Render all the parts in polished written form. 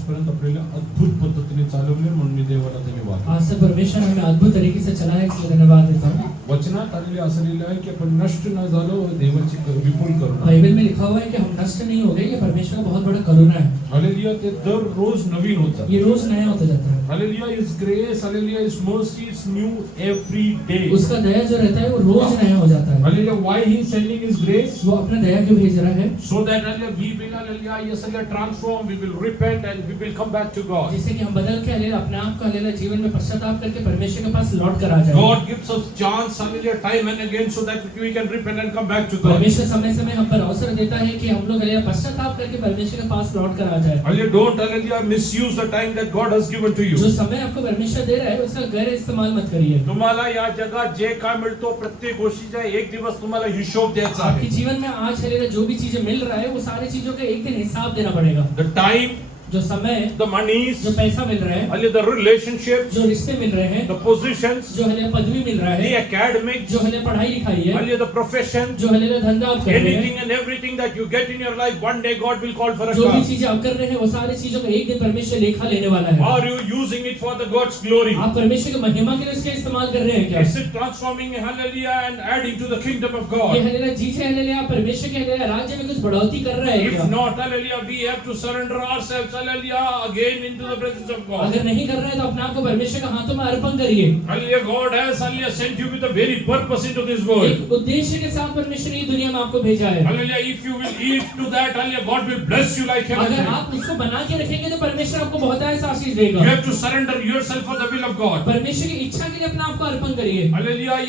आजपर्यंत आपल्याला अद्भुत पद्धतीने चालवले म्हणून मी देवाला धन्यवाद. आज से परमेश्वर ने हमें अद्भुत तरीके से चलाया, इसलिए धन्यवाद देता हूँ. वचनात आलेले असं लिहिलं आहे की आपण नष्ट न झालो, देवाची विपुल करुणा. बाइबल में लिखा हुआ है कि हम नष्ट नहीं हो गए, ये परमेश्वर का बहुत बड़ा करुणा है. हालेलुया. ते दररोज नवीन होतात. ये रोज नया होता जाता है. Hallelujah. Is grace, hallelujah, is mercy is new every day. उसका दया जो रहता है वो रोज नया हो जाता है. Hallelujah. Why he sending his grace? वो अपना दया क्यों भेज रहा है? So that we will, hallelujah, yes, hallelujah, transform, we will repent and we will come back to God. जिससे कि हम बदल के हालेलुया अपने आप को हालेलुया जीवन में पश्चाताप करके परमेश्वर के पास लौट कर आ जाए. God gives us chance, hallelujah, time and again so that we can repent and come back to God. परमेश्वर समय समय हम पर अवसर देता है कि हम लोग हालेलुया पश्चाताप करके परमेश्वर के पास लौट कर आ जाए. Hallelujah, don't, hallelujah, misuse the time that God has given to you. जो समय आपको परमेश्वर दे रहा है उसका गैर इस्तेमाल मत करिए. तुम्हाला या जगात जे काय मिळतो प्रत्येक गोष्टीचा एक दिवस तुम्हाला हिशोब द्यायचा आपके आहे. जीवन में आज हालेलुया जो भी चीजें मिल रहा है वो सारी चीजों का एक दिन हिसाब देना पड़ेगा. The time, जो समय, the monies, जो पैसा मिल रहा है, hallelujah, the relationships, जो रिश्ते मिल रहे हैं, the positions, जो हालेलुया पदवी मिल रहा the है, academics, जो हालेलुया पढ़ाई लिखाई है, hallelujah, the profession, जो हालेलुया धंधा आप कर रहे हैं, anything and everything that you get in your life, one day God will call for a जो भी account. चीजें आप कर रहे हैं वो सारी चीजों का एक दिन परमेश्वर लेखा लेने वाला है. Are you using it for the God's glory? आप परमेश्वर की महिमा के लिए इसका इस्तेमाल कर रहे हैं क्या? Is it transforming, hallelujah, and adding to the kingdom of ये God? हालेलुया चीजें हालेलुया परमेश्वर के हालेलुया राज्य में कुछ बढ़ोतरी कर रहा है If क्या? not, hallelujah, we have to surrender ourselves, hallelujah, again into the presence of God. अगर नहीं कर रहे हैं तो अपने आप को परमेश्वर के हाथों में अर्पण करिए. Hallelujah, God has, hallelujah, sent you with a very purpose into this world. एक उद्देश्य के साथ परमेश्वर ने ये दुनिया में आपको भेजा है. Hallelujah, if you will eat to that, hallelujah, God will bless you like अगर heaven. आप उसको बना के रखेंगे तो परमेश्वर आपको बहुत ऐसा आशीष You देगा. have to surrender yourself for the will of God. परमेश्वर की इच्छा के लिए अपने आप को अर्पण करिए. Hallelujah,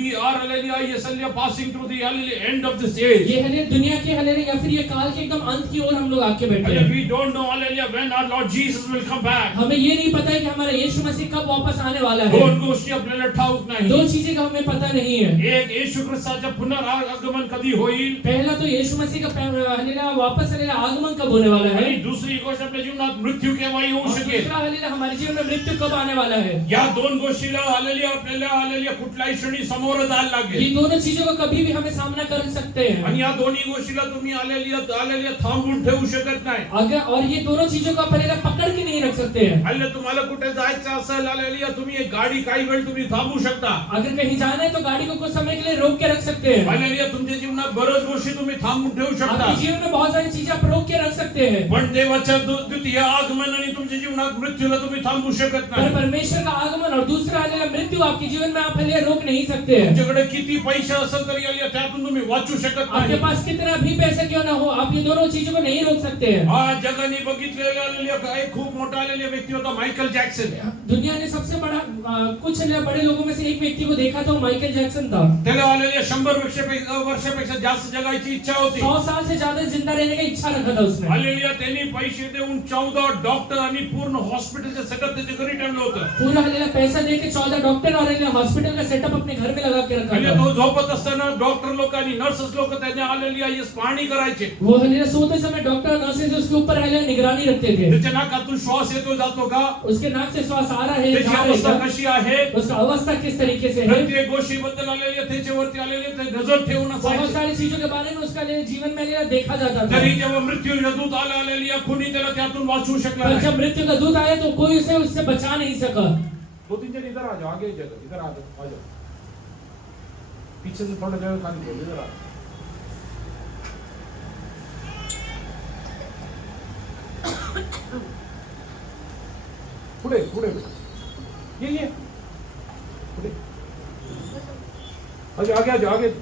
we are, hallelujah, yes, hallelujah, passing through the, hallelujah, end of this age. ये हालेलुया दुनिया के हालेलुया या फिर ये काल के एकदम अंत की ओर हम लोग आके बैठे Hallelujah, हैं. we don't know, hallelujah, when our Lord Jesus will come back. हमें ये नहीं पता है कि हमारा यीशु मसीह कब वापस आने वाला है. दोन गोष्टी आपल्याला ठाऊक नाही. दो चीजें का हमें पता नहीं है. एक येशू ख्रिस्ताचं पुनरागमन कधी होईल पहला तो यीशु मसीह का हालेलुया वापस हालेलुया आगमन कब होने वाला है. आणि दुसरी गोष्ट आपल्या जीवनात मृत्यू केव्हा येऊ और शकेल. दूसरा हालेलुया हमारे जीवन में मृत्यु कब आने वाला है. या दोन गोष्टीला हालेलुया आपल्याला हालेलुया कुठल्याही क्षणी समोर जायला लागेल. ये दोनों चीजों का कभी भी हमें सामना कर सकते हैं. आणि या दोन्ही गोष्टीला तुम्ही हालेलुया हालेलुया थांबून ठेवू शकत नाही. अगर और ये दोनों चीजों को आप हालेलुया पकड़ के नहीं रख सकते हैं. हालेलुया तुम्हाला कुठे जायचं असेल हालेलुया तुम्ही एक गाडी काही वेळ तुम्ही थांबू शकता. अगर कहीं जाना है तो गाड़ी को कुछ समय के लिए रोक के रख सकते हैं. हालेलुया तुमच्या जीवनात बऱ्याच गोष्टी तुम्ही थांबून ठेवू शकता. आपके जीवन में बहुत सारी चीजें आप रोक के रख सकते हैं. पण देवाच्या द्वितीय आगमन आणि तुमच्या जीवनात मृत्यूला तुम्ही थांबू शकत पर नाही. परमेश्वर का आगमन और दूसरा हालेलुया मृत्यु आपके जीवन में आप हालेलुया रोक नहीं सकते हैं. तुमच्याकडे किती पैसे असेल तरी हालेलुया त्यातून तुम्ही वाचू शकत आपके नाही. पास कितना भी पैसा क्यों ना हो आप ये दोनों चीजों को नहीं रोक सकते हैं. आज जगाने बघितलेला हालेलुया एक खूप मोठा हालेलुया व्यक्ती होता मायकल जॅक्सन. दुनिया ने सबसे बड़ा कुछ हालेलुया बड़े लोगों में से एक व्यक्ती को देखा था, वो माइकल जैक्सन था. त्याला हालेलुया 100 वर्षापेक्षा जास्त जगायची इच्छा होती. 100 साल से ज्यादा जिंदा रहने की इच्छा रखा था उसने. हालेलुया त्यांनी पैसे देऊन 14 डॉक्टर आणि पूर्ण हॉस्पिटलचं सेटअप त्याच्या घरी ठेवलं होतं. पूरा हालेलुया पैसा दे के 14 डॉक्टर और हालेलुया हॉस्पिटल का सेटअप अपने घर में लगा के रखा हालेलुया था. तो झोपत असताना डॉक्टर लोक आणि नर्सेस लोक त्याने हालेलुया येस पाहणी करायचे. वो हालेलुया सोते समय डॉक्टर नर्सेस उसके ऊपर हालेलुया निगरानी रखते थे. त्याच्या नाकातून श्वास येतो जातो का, उसके नाक से श्वास आ रहा है, त्याची जा रहा अवस्था है, कशी आहे, उसका अवस्था किस तरीके से है. प्रत्येक गोष्टीबद्दल आलेले त्याच्यावरती आलेले ते नजर ठेवून बहुत असायचे. सारी चीजों के बारे में उसका जीवन में हालेलुया देखा जाता था. तरी जेव्हा मृत्यूचा दूत आला आलेली कुणी त्याला त्यातून वाचवू शकला पर नाही. जब मृत्यु का दूत आया तो कोई उसे उससे बचा नहीं सका. दो तीन जन इधर आ जाओ, आगे चलो, इधर आ जाओ. पीछे से थोड़ा जगह खाली करो, इधर आ. पुढे पुढे ये पुढे आगे आ जाओ, आगे.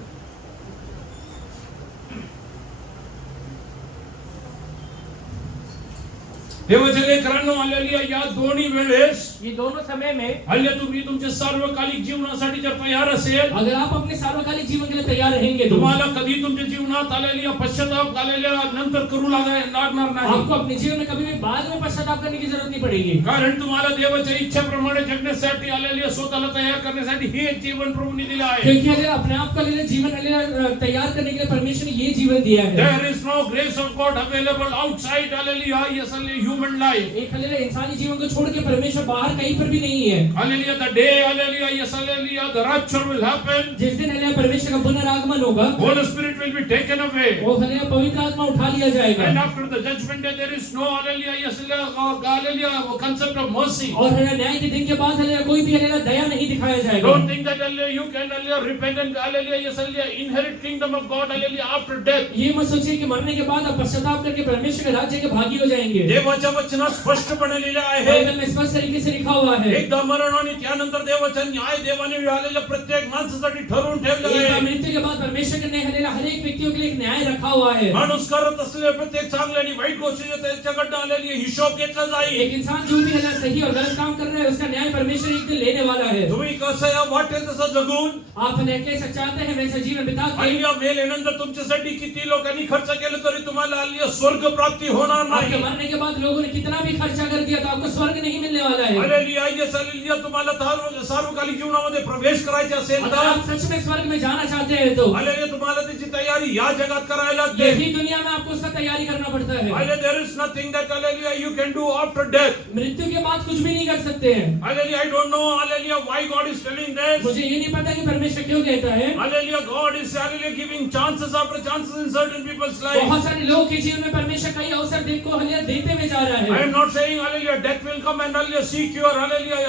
देवाच्या लेकरांनो आलेली या दोन्ही वेळेस ये दोनों समय में हल्ले तुम्ही तुमच्या सार्वकालिक जीवनासाठी जर तयार असेल, अगर आप अपने सार्वकालिक जीवन के लिए तैयार रहेंगे तो तुम्हाला कधी तुमच्या जीवनात आलेली पश्चाताप आलेल्या नंतर करू लागणार नाही. आपको अपने जीवन में कभी भी बाद में पश्चाताप करने की जरूरत नहीं पड़ेगी. कारण तुम्हाला देवाच्या इच्छेप्रमाणे जगण्यासाठी आलेली स्वतःला तयार करण्यासाठी हे जीवन प्रभूने दिलं आहे. क्योंकि अगर अपने आप का लिए जीवन हालेलुया तैयार करने के लिए परमेश्वर ने ये जीवन दिया है. There is no grace of God available outside, hallelujah, yes, hallelujah, human life. एक हालेलुया इंसानी जीवन को छोड़ के परमेश्वर बाहर कहीं पर भी नहीं है। Hallelujah, the day, hallelujah, yes, hallelujah, the rapture will happen. जिस दिन हालेलुया परमेश्वर का पुनरागमन होगा, Holy Spirit will be taken away. वो हालेलुया पवित्र आत्मा उठा लिया जाएगा। And after the judgment day, there is no, hallelujah, yes, hallelujah, concept of mercy. और हालेलुया न्याय के दिन के बाद हालेलुया कोई भी हालेलुया दया नहीं दिखाया जाएगा। Don't think that, hallelujah, you can, hallelujah, repent and, hallelujah, yes, hallelujah, inherit kingdom of God, hallelujah, after death. ये मत सोचिए कि मरने के बाद आप पश्चाताप करके परमेश्वर के राज्य के भागी हो जाएंगे। देवाच्या वचनात स्पष्टपणे लिहिलं आहे, बाइबल में स्पष्ट तरीके से लिखा हुआ है, एकदा मरण आणि त्यानंतर देवाचा न्याय देवाने आलेल्या प्रत्येक माणसासाठी ठरवून ठेवलं एक बार आहे। मृत्यु के बाद परमेश्वर ने हालेलुया हर एक व्यक्तियों के लिए एक न्याय रखा हुआ है। माणूस करत असलेल्या प्रत्येक चांगल्या आणि वाईट गोष्टीचा त्याच्याकडनं आलेली हिशोब घेतला जाईल। एक इंसान जो भी हालेलुया सही और गलत काम कर रहा है उसका न्याय परमेश्वर एक दिन लेने वाला है। तुम्ही कसं या वाटेल तसं जगून आप हालेलुया कैसा चाहते हैं वैसा जीवन बिता के आणि या मेल्यानंतर तुमच्यासाठी किती लोकांनी खर्च केलं तरी तुम्हाला आलेली स्वर्ग प्राप्ती होणार आपके नाही। मरने के बाद लोगों ने कितना भी खर्चा कर दिया तो आपको स्वर्ग नहीं मिलने वाला है। हालेलुया, येस हालेलुया, तुम्हाला सार्वकालिक जीवनामध्ये प्रवेश करायचे असेल अगर तर आप सच में स्वर्ग में जाना चाहते हैं तो हालेलुया तुम्हाला त्याची तयारी या जगात करायला लागते। यही दुनिया में आपको उसका तैयारी करना पड़ता है। Hallelujah, there is nothing that hallelujah you can do after death. मृत्यु के बाद कुछ भी नहीं कर सकते हैं। Hallelujah, I don't know hallelujah why God is telling this. मुझे ये नहीं पता कि परमेश्वर क्यों कहता है। Hallelujah, God is hallelujah giving chances after chances in certain peoples life. बहुत सारे लोगों के जीवन में परमेश्वर कई अवसर देखो हालेलुया देते हुए जा रहा I है। am not saying hallelujah death will come and hallelujah seek you or hallelujah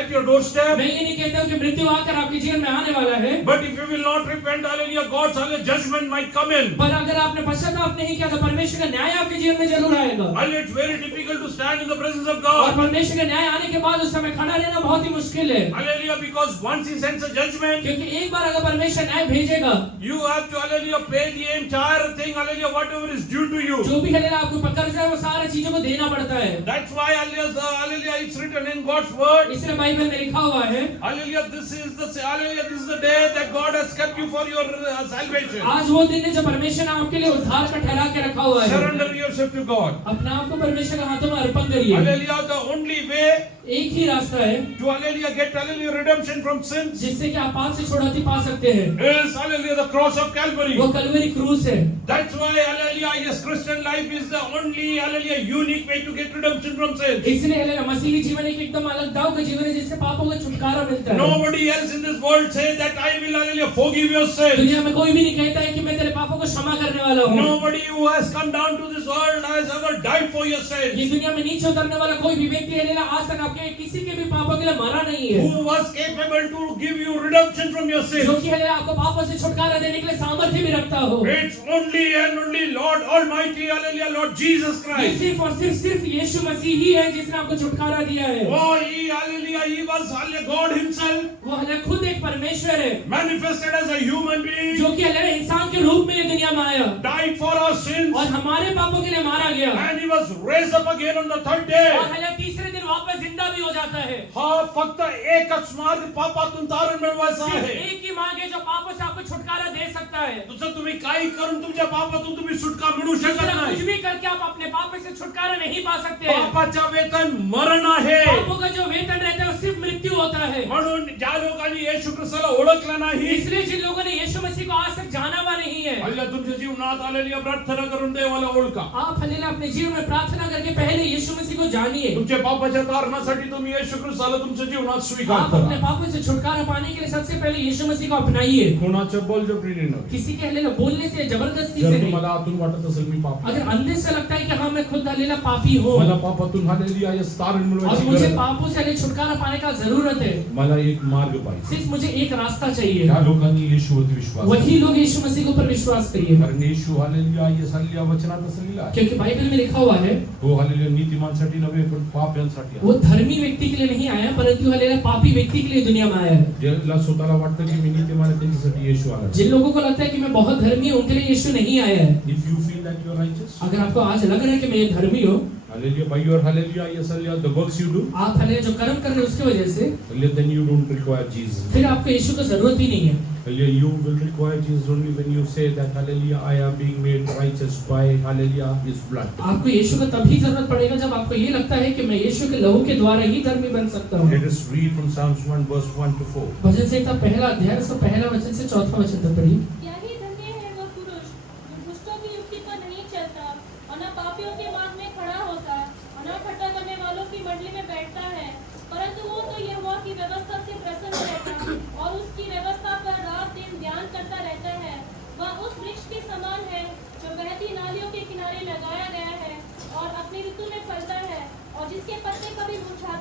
at your doorstep. मैं ये नहीं कहता हूँ कि मृत्यु आकर आपके जीवन में आने वाला है, But if you will not repent, hallelujah, God's hallelujah judgment might come in. पर अगर आपने पश्चाताप नहीं किया तो परमेश्वर का न्याय आपके जीवन में जरूर आएगा। Hallelujah, it's very difficult to stand in the presence of और God. परमेश्वर का न्याय आने के बाद उस समय खड़ा रहना बहुत ही मुश्किल है, Hallelujah, because once He sends a judgment, क्योंकि एक बार अगर परमेश्वर न्याय भेजेगा you have to hallelujah pay the entire thing, hallelujah, whatever is due to you. जो भी हालेलुया आपको पकड़ जाए वो सारी चीजों को देना पड़ता है। That's why hallelujah, it's written in God's word. इसलिए बाइबल में लिखा हुआ है, Hallelujah, this is the day that God has kept you for your salvation. आज वो दिन है जो परमेश्वर ने आपके लिए उद्धार का ठहरा के रखा हुआ है। Surrender yourself to God. अपने आप को परमेश्वर के हाथों में अर्पण करिए। Hallelujah, the only way एक ही रास्ता है to hallelujah get hallelujah redemption from sins जिससे कि आप पाप से छुड़ौती पा सकते हैं, is hallelujah the cross of Calvary. वो कलवरी क्रूस है। That's why hallelujah yes Christian life is the only hallelujah unique way to get redemption from sins. इसलिए हालेलुया मसीही जीवन एक एकदम अलग दाव का जीवन है जिससे पापों का छुटकारा मिलता है। Nobody else in this world say that I will hallelujah forgive your sins. दुनिया में कोई भी नहीं कहता है कि मैं तेरे पापों को क्षमा करने वाला हूँ। Nobody who has come down to this world has ever died for your ये sins. दुनिया में नीचे उतरने वाला कोई भी व्यक्ति हालेलुया आज तक आपके किसी के भी पापों के लिए मरा नहीं है, Who was capable to give you redemption from your जो sins. कि हालेलुया आपको पापों से छुटकारा देने के लिए सामर्थ्य भी रखता हो। It's only and only Lord Almighty hallelujah Lord Jesus ये Christ. सिर्फ और सिर्फ यीशु मसीह ही है जिसने आपको छुटकारा दिया है। Oh, he was hallelujah God himself वो हालेलुया खुद एक परमेश्वर है manifested as a human being, जो कि हालेलुया इंसान के रूप में ये दुनिया में आया died for our sins, और हमारे पापों के लिए मारा गया and he was raised up again on the third day. और हालेलुया तीसरे दिन वापस जिंदा भी हो जाता है। हा फक्त एकच मार्ग पापातून तारण मिळवायचा सिर्फ आहे। एक ही मार्ग है जो पापों से आपको छुटकारा दे सकता है। दुसरं तुम्ही काही करून तुमच्या पापातून तुम्ही सुटका मिळू शकत दूसरा कुछ नाही। भी करके आप अपने पापों से छुटकारा नहीं पा सकते हैं। पापाचा वेतन मरण आहे। पापों का जो वेतन रहता है वो सिर्फ मृत्यु होता है। म्हणून ज्या लोकांनी येशू ख्रिस्ताला ओळखलं नाही, इसलिए जिन लोगों ने यीशु मसीह को आज तक जाना हुआ नहीं है, हल्ल्या तुमच्या जीवनात आलेली प्रार्थना करून देवाला ओळखा। आप हालेलुया अपने जीवन में प्रार्थना करके पहले यीशु मसीह को जानिए। तुमच्या पापाच्या तारणासाठी तुम्ही येशू ख्रिस्ताला तुमच्या जीवनात स्वीकार आप अपने करा। पापों से छुटकारा पाने के लिए सबसे पहले यीशु मसीह को अपनाइए। कोणाच्या बळजबरीने नव्हे। किसी के हालेलुया बोलने से जबरदस्ती से जर नहीं। तुम्हाला आतून वाटत असेल मी पापी अगर आहे, अंदर से लगता है कि हाँ मैं खुद हालेलुया पापी हूँ मला पापातून हालेलुया या तारण और मिळवायची मुझे गरज आहे। पापों से हालेलुया छुटकारा पाने का जरूरत है, मला एक मार्ग पाहिजे। सिर्फ मुझे एक रास्ता चाहिए। त्या लोकांनी येशूवरती विश्वास केला। वही लोग यीशु मसीह के ऊपर विश्वास करिए, कारण येशू हालेलुया येसालिया वचनात असं लिहिलं आहे, क्योंकि बाइबल में लिखा हुआ है तो हालेलुया नीतिमानसाठी नव्हे पण पाप्यांसाठी आहे। वो धर्मी व्यक्ति के लिए नहीं आया परंतु हालेलुया पापी व्यक्ति के लिए दुनिया में आया है। ज्याला स्वतःला वाटतं की मी नीतिमान आहे त्यांच्यासाठी येशू आला। जिन लोगों को लगता है कि मैं बहुत धर्मी हूँ उनके लिए यीशु नहीं आया है। If you feel that you are righteous, अगर आपको आज लग रहा है कि मैं ये धर्मी हूँ, hallelujah, by your hallelujah येसालिया the works you do, आप हालेलुया जो कर्म कर रहे हैं उसकी वजह से, hallelujah, then you don't require Jesus. फिर आपको यीशु की जरूरत ही नहीं है। Hallelujah, you will require Jesus only when you say that hallelujah I am being made righteous by hallelujah His blood. आपको यीशु का तभी जरूरत पड़ेगा जब आपको ये लगता है कि मैं यीशु के लहू के द्वारा ही धर्मी बन सकता हूँ। Let us read from Psalms 1 verse 1 to 4. भजन संहिता पहला अध्याय उसका पहला वचन से चौथा वचन तक पढ़िए। यही धन्य है वो पुरुष जो दुष्टों की युक्ति पर नहीं चलता और न पापियों के मार्ग में खड़ा होता और न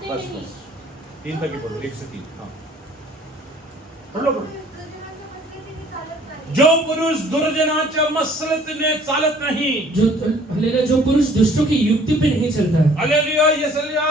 बस बस 3 तक ही पढ़ो 1 से 3 हाँ पढ़ लो जो पुरुष दुर्जनाच्या मसलतीने चालत नाही, जो पुरुष दुष्टों की युक्ति पे नहीं चलता है। हालेलुया. येसलिया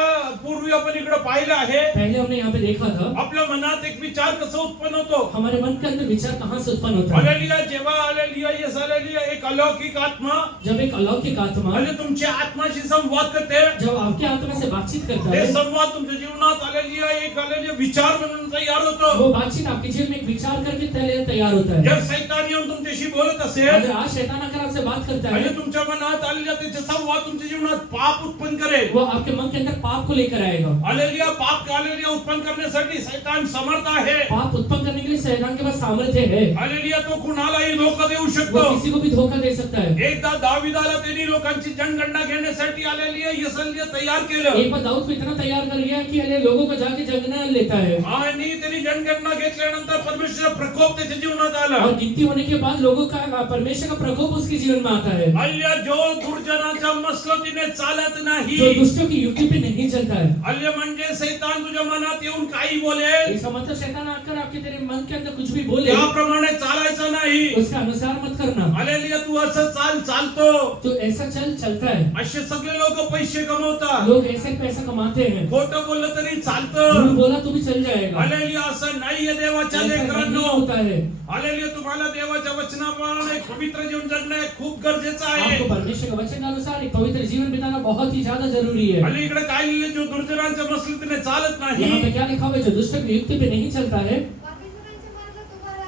पूर्वी आपण इकडे पाहिलं आहे. पहले हमने यहाँ पे देखा था आपल्या मनात एक विचार कसा उत्पन्न होतो. हमारे मन के अंदर विचार कहाँ से उत्पन्न होता है। हालेलुया. जेव्हा हालेलुया येसलिया एक अलौकिक आत्मा जब एक अलौकिक आत्मा म्हणजे तुमच्या आत्माशी संवाद करते, जब आपके आत्मा से बातचीत करता ते है, संवाद तुमच्या जीवनात हालेलुया एक हालेलुया विचार म्हणून तयार होतो. वो बातचीत आपके जीवन में एक विचार करके तैयार होता है। जर शैतान येऊन तुमच्याशी बोलत असेल, अगर आज शैतान आकर आपसे बात करता म्हणजे है, तुमच्या मनात आलेला त्याचा संवाद तुमच्या जीवनात पाप उत्पन्न करेल. वो आपके मन के अंदर पाप को लेकर आएगा। हालेलुया. पाप हालेलुया उत्पन्न करण्यासाठी शैतान समर्थ आहे. पाप उत्पन्न करने के लिए शैतान के पास सामर्थ्य है। हालेलुया. तो कुणालाही धोका देऊ वो शकतो. किसी को भी धोखा दे सकता है। एकदा दाविदाला त्यांनी लोकांची जनगणना घेण्यासाठी हालेलुया येसलिया तयार केलं. एक बार दाऊद को इतना तैयार कर लिया कि हले लोगों को जाके जनगणना लेता है, आणि त्यांनी जनगणना घेतल्यानंतर परमेश्वराचा प्रकोप त्याच्या जीवनात आला. और गिनती होने के बाद लोगों का परमेश्वर का प्रकोप उसके जीवन में आता है। हालेलुया. जो दुर्जनाच्या मसलतीने चालत जो नाही, दुष्टों की युक्ति पे नहीं चलता है। हालेलुया. म्हणजे शैतान तुझ्या मनात येऊन काही बोलेल, इसका मतलब शैतान आकर आपके तेरे मन के अंदर कुछ भी बोले, त्याप्रमाणे चालायचं नाही. उसका अनुसार मत करना। हालेलुया. तू असं चालतो. तो ऐसा चलता है। असे सगळे लोक पैसे कमवतात. लोग ऐसे पैसा कमाते हैं, खोटं बोललं तरी झूठ चालतं. बोला तो भी चल जाएगा। हालेलुया. असं नाहीये देवाच्या ऐसा नहीं लेकरांनो. होता है। हालेलुया. तुम्हाला देवाच्या वचनाप्रमाणे पवित्र जीवन जगणं हे खूप गरजेचं आहे. आपको परमेश्वर के वचन के अनुसार एक पवित्र जीवन बिताना बहुत ही ज्यादा जरूरी है। आणि इकडे काय लिहिलं, जो दुर्जनांच्या मसलतीने चालत यहाँ नाही, पे क्या लिखा हुआ है, जो दुष्ट की युक्ति पे नहीं चलता है,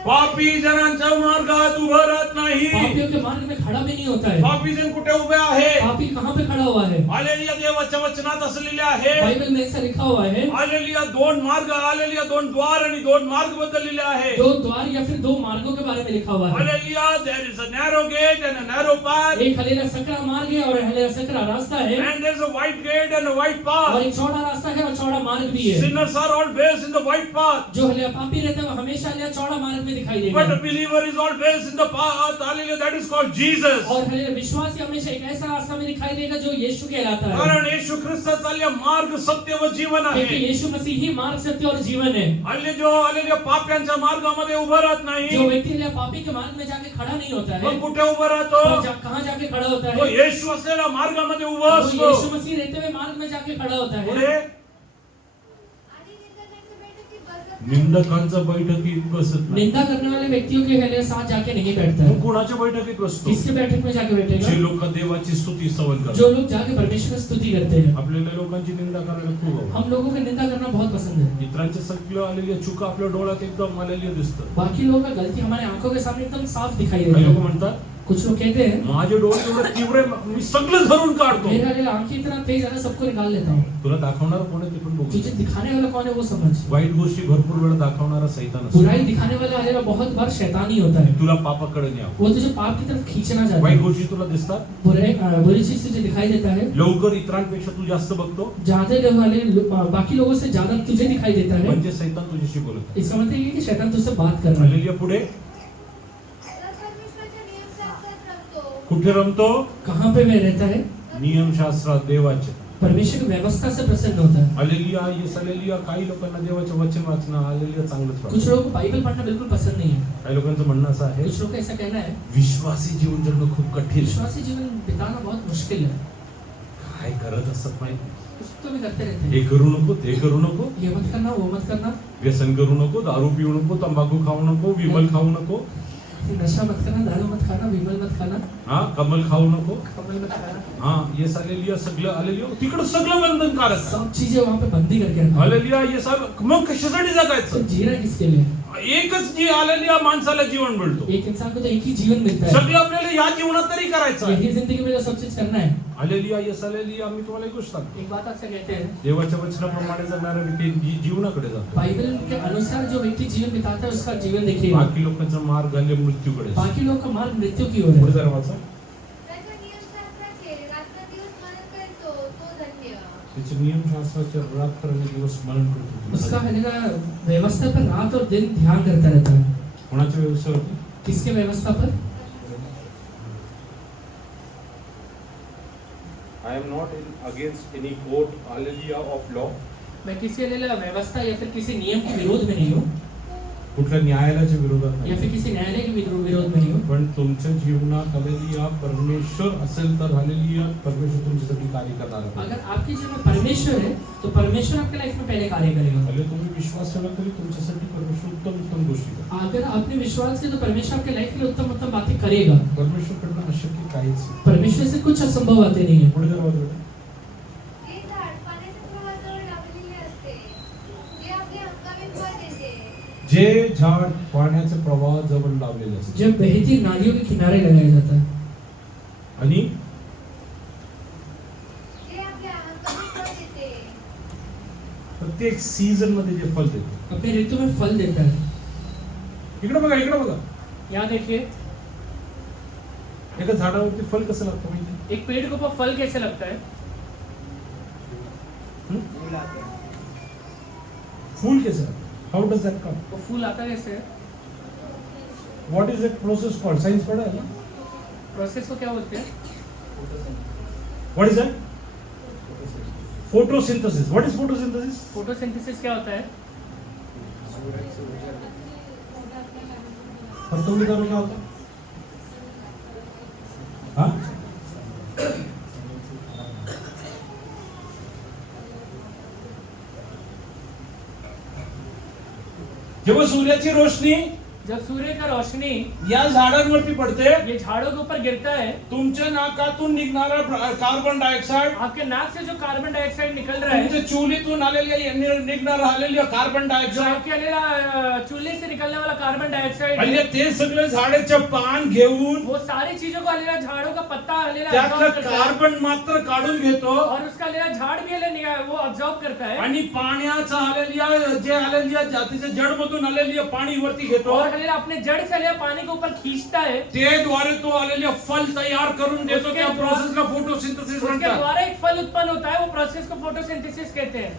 पापी जनांच्या मार्गात उभं राहत नाही. पापियों के मार्ग में खड़ा भी नहीं होता है। पापी जन कुठे उभे आहे? पापी कहाँ पे खड़ा हुआ है? हालेलुया. देवाच्या वचनात असं लिहिले आहे. बाइबल में ऐसा लिखा हुआ है, हालेलुया. 2 मार्ग, हालेलुया. 2 द्वार आणि 2 मार्ग बद्दल लिहिले आहे. 2 द्वार या फिर 2 मार्गों के बारे में लिखा हुआ है। Hallelujah. There is a narrow gate and a narrow path, एक हलेला सकरा मार्ग है और हलेला सकरा रास्ता है, and there is a wide gate and a wide path. और एक चौड़ा रास्ता है और चौड़ा मार्ग भी है। Sinners are always in the wide path, जो हलेला पापी रहता है वो हमेशा हलेला चौड़ा मार्ग में दिखाई देगा, but a believer is always in the path. Hallelujah. That is called Jesus. और हलेला विश्वासी हमेशा एक ऐसा रास्ता में दिखाई देगा जो यीशु कहलाता है, कारण येशू ख्रिस्ताचा मार्ग सत्य व जीवन क्योंकि आहे. यीशु मसीह ही मार्ग, सत्य और जीवन है। हालेलुया. पाप्यांच्या मार्गामध्ये उभं राहत नाही. जो व्यक्ति हलेला पापी के मार्ग में जाके खड़ा नहीं होता है, मग कुठे उभं राहतो? कहाँ जाके खड़ा होता तो है? येशू असलेल्या मार्गामध्ये उभं वो असतो. यीशु मसीह रहते हुए मार्ग में जाके खड़ा होता है। पुढे निंदकांच्या बैठकीत बसत नाही. निंदा करने वाले व्यक्तियों के हलेला साथ जाके नहीं बैठता है। मग कुणाच्या बैठकीत बसतो? किसके बैठक में जाके बैठेगा? जे लोक देवाची स्तुती स्तवन करतात. जो लोग जाके परमेश्वर की स्तुति करते हैं। आपल्याला लोकांची निंदा करायला खूप आवडतं. हम लोगों को निंदा करना बहुत पसंद है। इतरांच्या सगळं आलेल्या चुका आपल्या डोळ्यात एकदम आलेल्या दिसतात. बाकी लोगों का गलती हमारे आंखों के सामने एकदम साफ दिखाई काही देती लोक है। म्हणतात कुछ लोग कहते हैं माझे डोळे एवढे तीव्र आहे, मी सगळं धरून काढतो. मेरे हलेला आंखें इतना तेज है ना, सबको निकाल लेता हूँ। तुला दाखवणार कोण आहे ते पण बघू. तुझे दिखाने वाला कौन है वो समझ। वाईट गोष्टी भरपूर वेळा दाखवणारा सैतान असतो. बुराई दिखाने वाला हलेला बहुत बार शैतान ही होता है। तुला पापाकडे न्यावं. वो तुझे पाप की तरफ खींचना चाहता वाईट है। गोष्टी तुला दिसतात, बुरी चीज तुझे दिखाई देता है, लवकर इतरांपेक्षा तू जास्त बघतो, ज्यादा वाले बाकी लोगों से ज्यादा तुझे दिखाई देता है। म्हणजे सैतान तुझ्याशी बोलत आहे. इसका मतलब ये है कि शैतान तुझसे बात कर रहा है। हालेलुया. पुढे कुठे रमतो? कहाँ पे वह रहता है? नियमशास्त्रात देवाचे. परमेश्वर की व्यवस्था से प्रसन्न होता है। हालेलुया. Yes hallelujah. काही लोकांना देवाचे वचन वाचणं हालेलुया चांगलंच वाटतं. कुछ लोगों को बाइबल पढ़ना बिल्कुल पसंद नहीं है। काही लोकांचं म्हणणं असं आहे, कुछ लोग का ऐसा कहना है विश्वासी जीवन जगणं खूप कठीण आहे. विश्वासी जीवन बिताना बहुत मुश्किल है। काय करत असतात माहिती? कुछ तो भी करते रहते हैं, हे करू नको, ते करू नको, ये मत करना, वो मत करना, व्यसन करू नको, दारू पिऊ नको, तंबाखू खाऊ नको, विमल खाऊ नको, नशा मत करना, दारू मत खाना, विमल मत खाना, हा कमल खाऊ नको, कमल मत खाना। हा ये हालेलुया सगळं हालेलुया. तिकडं सगळं बंधनकारक आहे. सब चीजें वहाँ पे बंदी करके रखा है। हालेलुया. ये सब मग कशासाठी तो जगायचं? जीना किसके लिए? एकच जी हालेलुया माणसाला जीवन मिळतो. एक इंसान को तो एक ही जीवन मिलता है। सगळं आपल्याला या जीवनात तरी करायचं आहे. यही जिंदगी में जो सब चीज करना है। हालेलुया. Yes hallelujah. मी तुम्हाला एक गोष्ट सांगतो, एक बात आपसे कहते हैं, देवाच्या वचनाप्रमाणे जगणारा व्यक्ती जीवनाकडे जातो. बाइबल के अनुसार जो व्यक्ति जीवन बिताता है उसका जीवन देखिए। बाकी लोकांचा मार्ग घाले मृत्यूकडे. बाकी लोग का मार्ग मृत्यू की ओर पुढे है। जरा वाचा. त्याचे नियमशास्त्राचे रात्र आणि दिवस स्मरण करतो. उसका हलेला व्यवस्था पर रात और दिन ध्यान करता रहता है। कोणाच्या व्यवस्थेवरती? किसके व्यवस्था पर? I am not in against any court, hallelujah, of law, मैं किसी व्यवस्था या फिर किसी नियम के विरोध में नहीं हूँ कुठल्या न्यायालयाच्या विरोधात या नाही. फिर किसी न्यायालय के विरोध में नहीं हूँ. पण तुमच्या जीवनात हालेलुया परमेश्वर असेल तर हालेलुया परमेश्वर तुमच्यासाठी कार्य करणार आहे. अगर आपके जीवन में परमेश्वर है तो परमेश्वर आपके लाइफ में पहले कार्य करेगा. भले तुम्ही विश्वास ठेवला तरी तुमच्यासाठी परमेश्वर उत्तम उत्तम गोष्टी करतो. अगर आपने विश्वास किया तो परमेश्वर आपके लाइफ में उत्तम उत्तम बातें करेगा. परमेश्वरकडनं अशक्य काहीच नाही. परमेश्वर से कुछ असंभव बातें नहीं है. पुढे जरा वाचा बेटा. हे झाड पाण्याच्या प्रवाहाजवळ लावलेले असते जे आपले हंगामी फळ देते. जे झाड पाण्याच्या प्रवाहाजवळ लावलेले असते जब बहती नालियों के किनारे लगाया जाता है आणि जे आपल्या हंगामी फळ देते. प्रत्येक सीझन मध्ये जे फल देते. अपने ऋतु में फल देता है. इकडे बघा इकडे बघा. यहाँ देखिए एका झाडावरती फल कसं लागतं माहिती आहे? एक पेड़ के ऊपर फल कैसे लगता है. फूल कैसे लागतं? हाउ डज दॅट कम? वो फूल आता कैसे है. What is that process called? Science पढ़ा है ना? प्रोसेस को क्या बोलते हैं. What is that? Photosynthesis. What is photosynthesis? Photosynthesis क्या होता है. और तुम बताओ क्या होता है? हाँ? जेव्हा सूर्याची रोशनी जब सूर्य का रोशनी या झाडांवरती पडते ये झाड़ों के ऊपर गिरता है तुमच्या नाकातून निघणारा कार्बन डायऑक्साइड आपके नाक से जो कार्बन डाइऑक्साइड निकल रहा है तुमच्या चुलीतून निघणारा आलेला कार्बन जो डायऑक्साइड आपके चूल्हे से निकलने वाला कार्बन डाइऑक्साइड आणि ते सगळे झाडाचे पान घेऊन वो सारी चीजों को हलेला झाड़ों का पत्ता हलेला त्यातलं absorb करता है कार्बन मात्र काढून घेतो और उसका हलेला झाड़ भी हले वो ऑब्जॉर्व करता है आणि पाण्याचा आलेल्या जे आलेल्या जातीच्या जडमधून आलेल्या पाणी वरती घेतो और हलेला अपने जड़ से हलेला पानी के ऊपर खींचता है. ते द्वारे तो आलेले फल तयार करून देतो. उसके त्या द्वारा- प्रोसेसला फोटोसिंथेसिस उसके म्हणतात. द्वारा एक फल उत्पन्न होता है वो प्रोसेस को फोटोसिंथेसिस कहते हैं.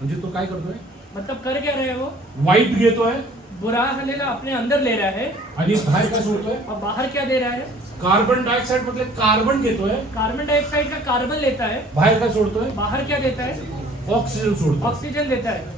म्हणजे तो काय करतोय? मतलब कर क्या रहे हैं वो वाईट घेतोय बुरा हलेला अपने अंदर ले रहा है आणि बाहेर काय सोडतोय? और बाहर क्या दे रहा है. कार्बन डायऑक्साइड मधले कार्बन घेतोय. कार्बन डाइऑक्साइड का कार्बन लेता है. बाहेर काय सोडतोय? बाहर क्या देता है. ऑक्सिजन सोडतोय. ऑक्सीजन देता है.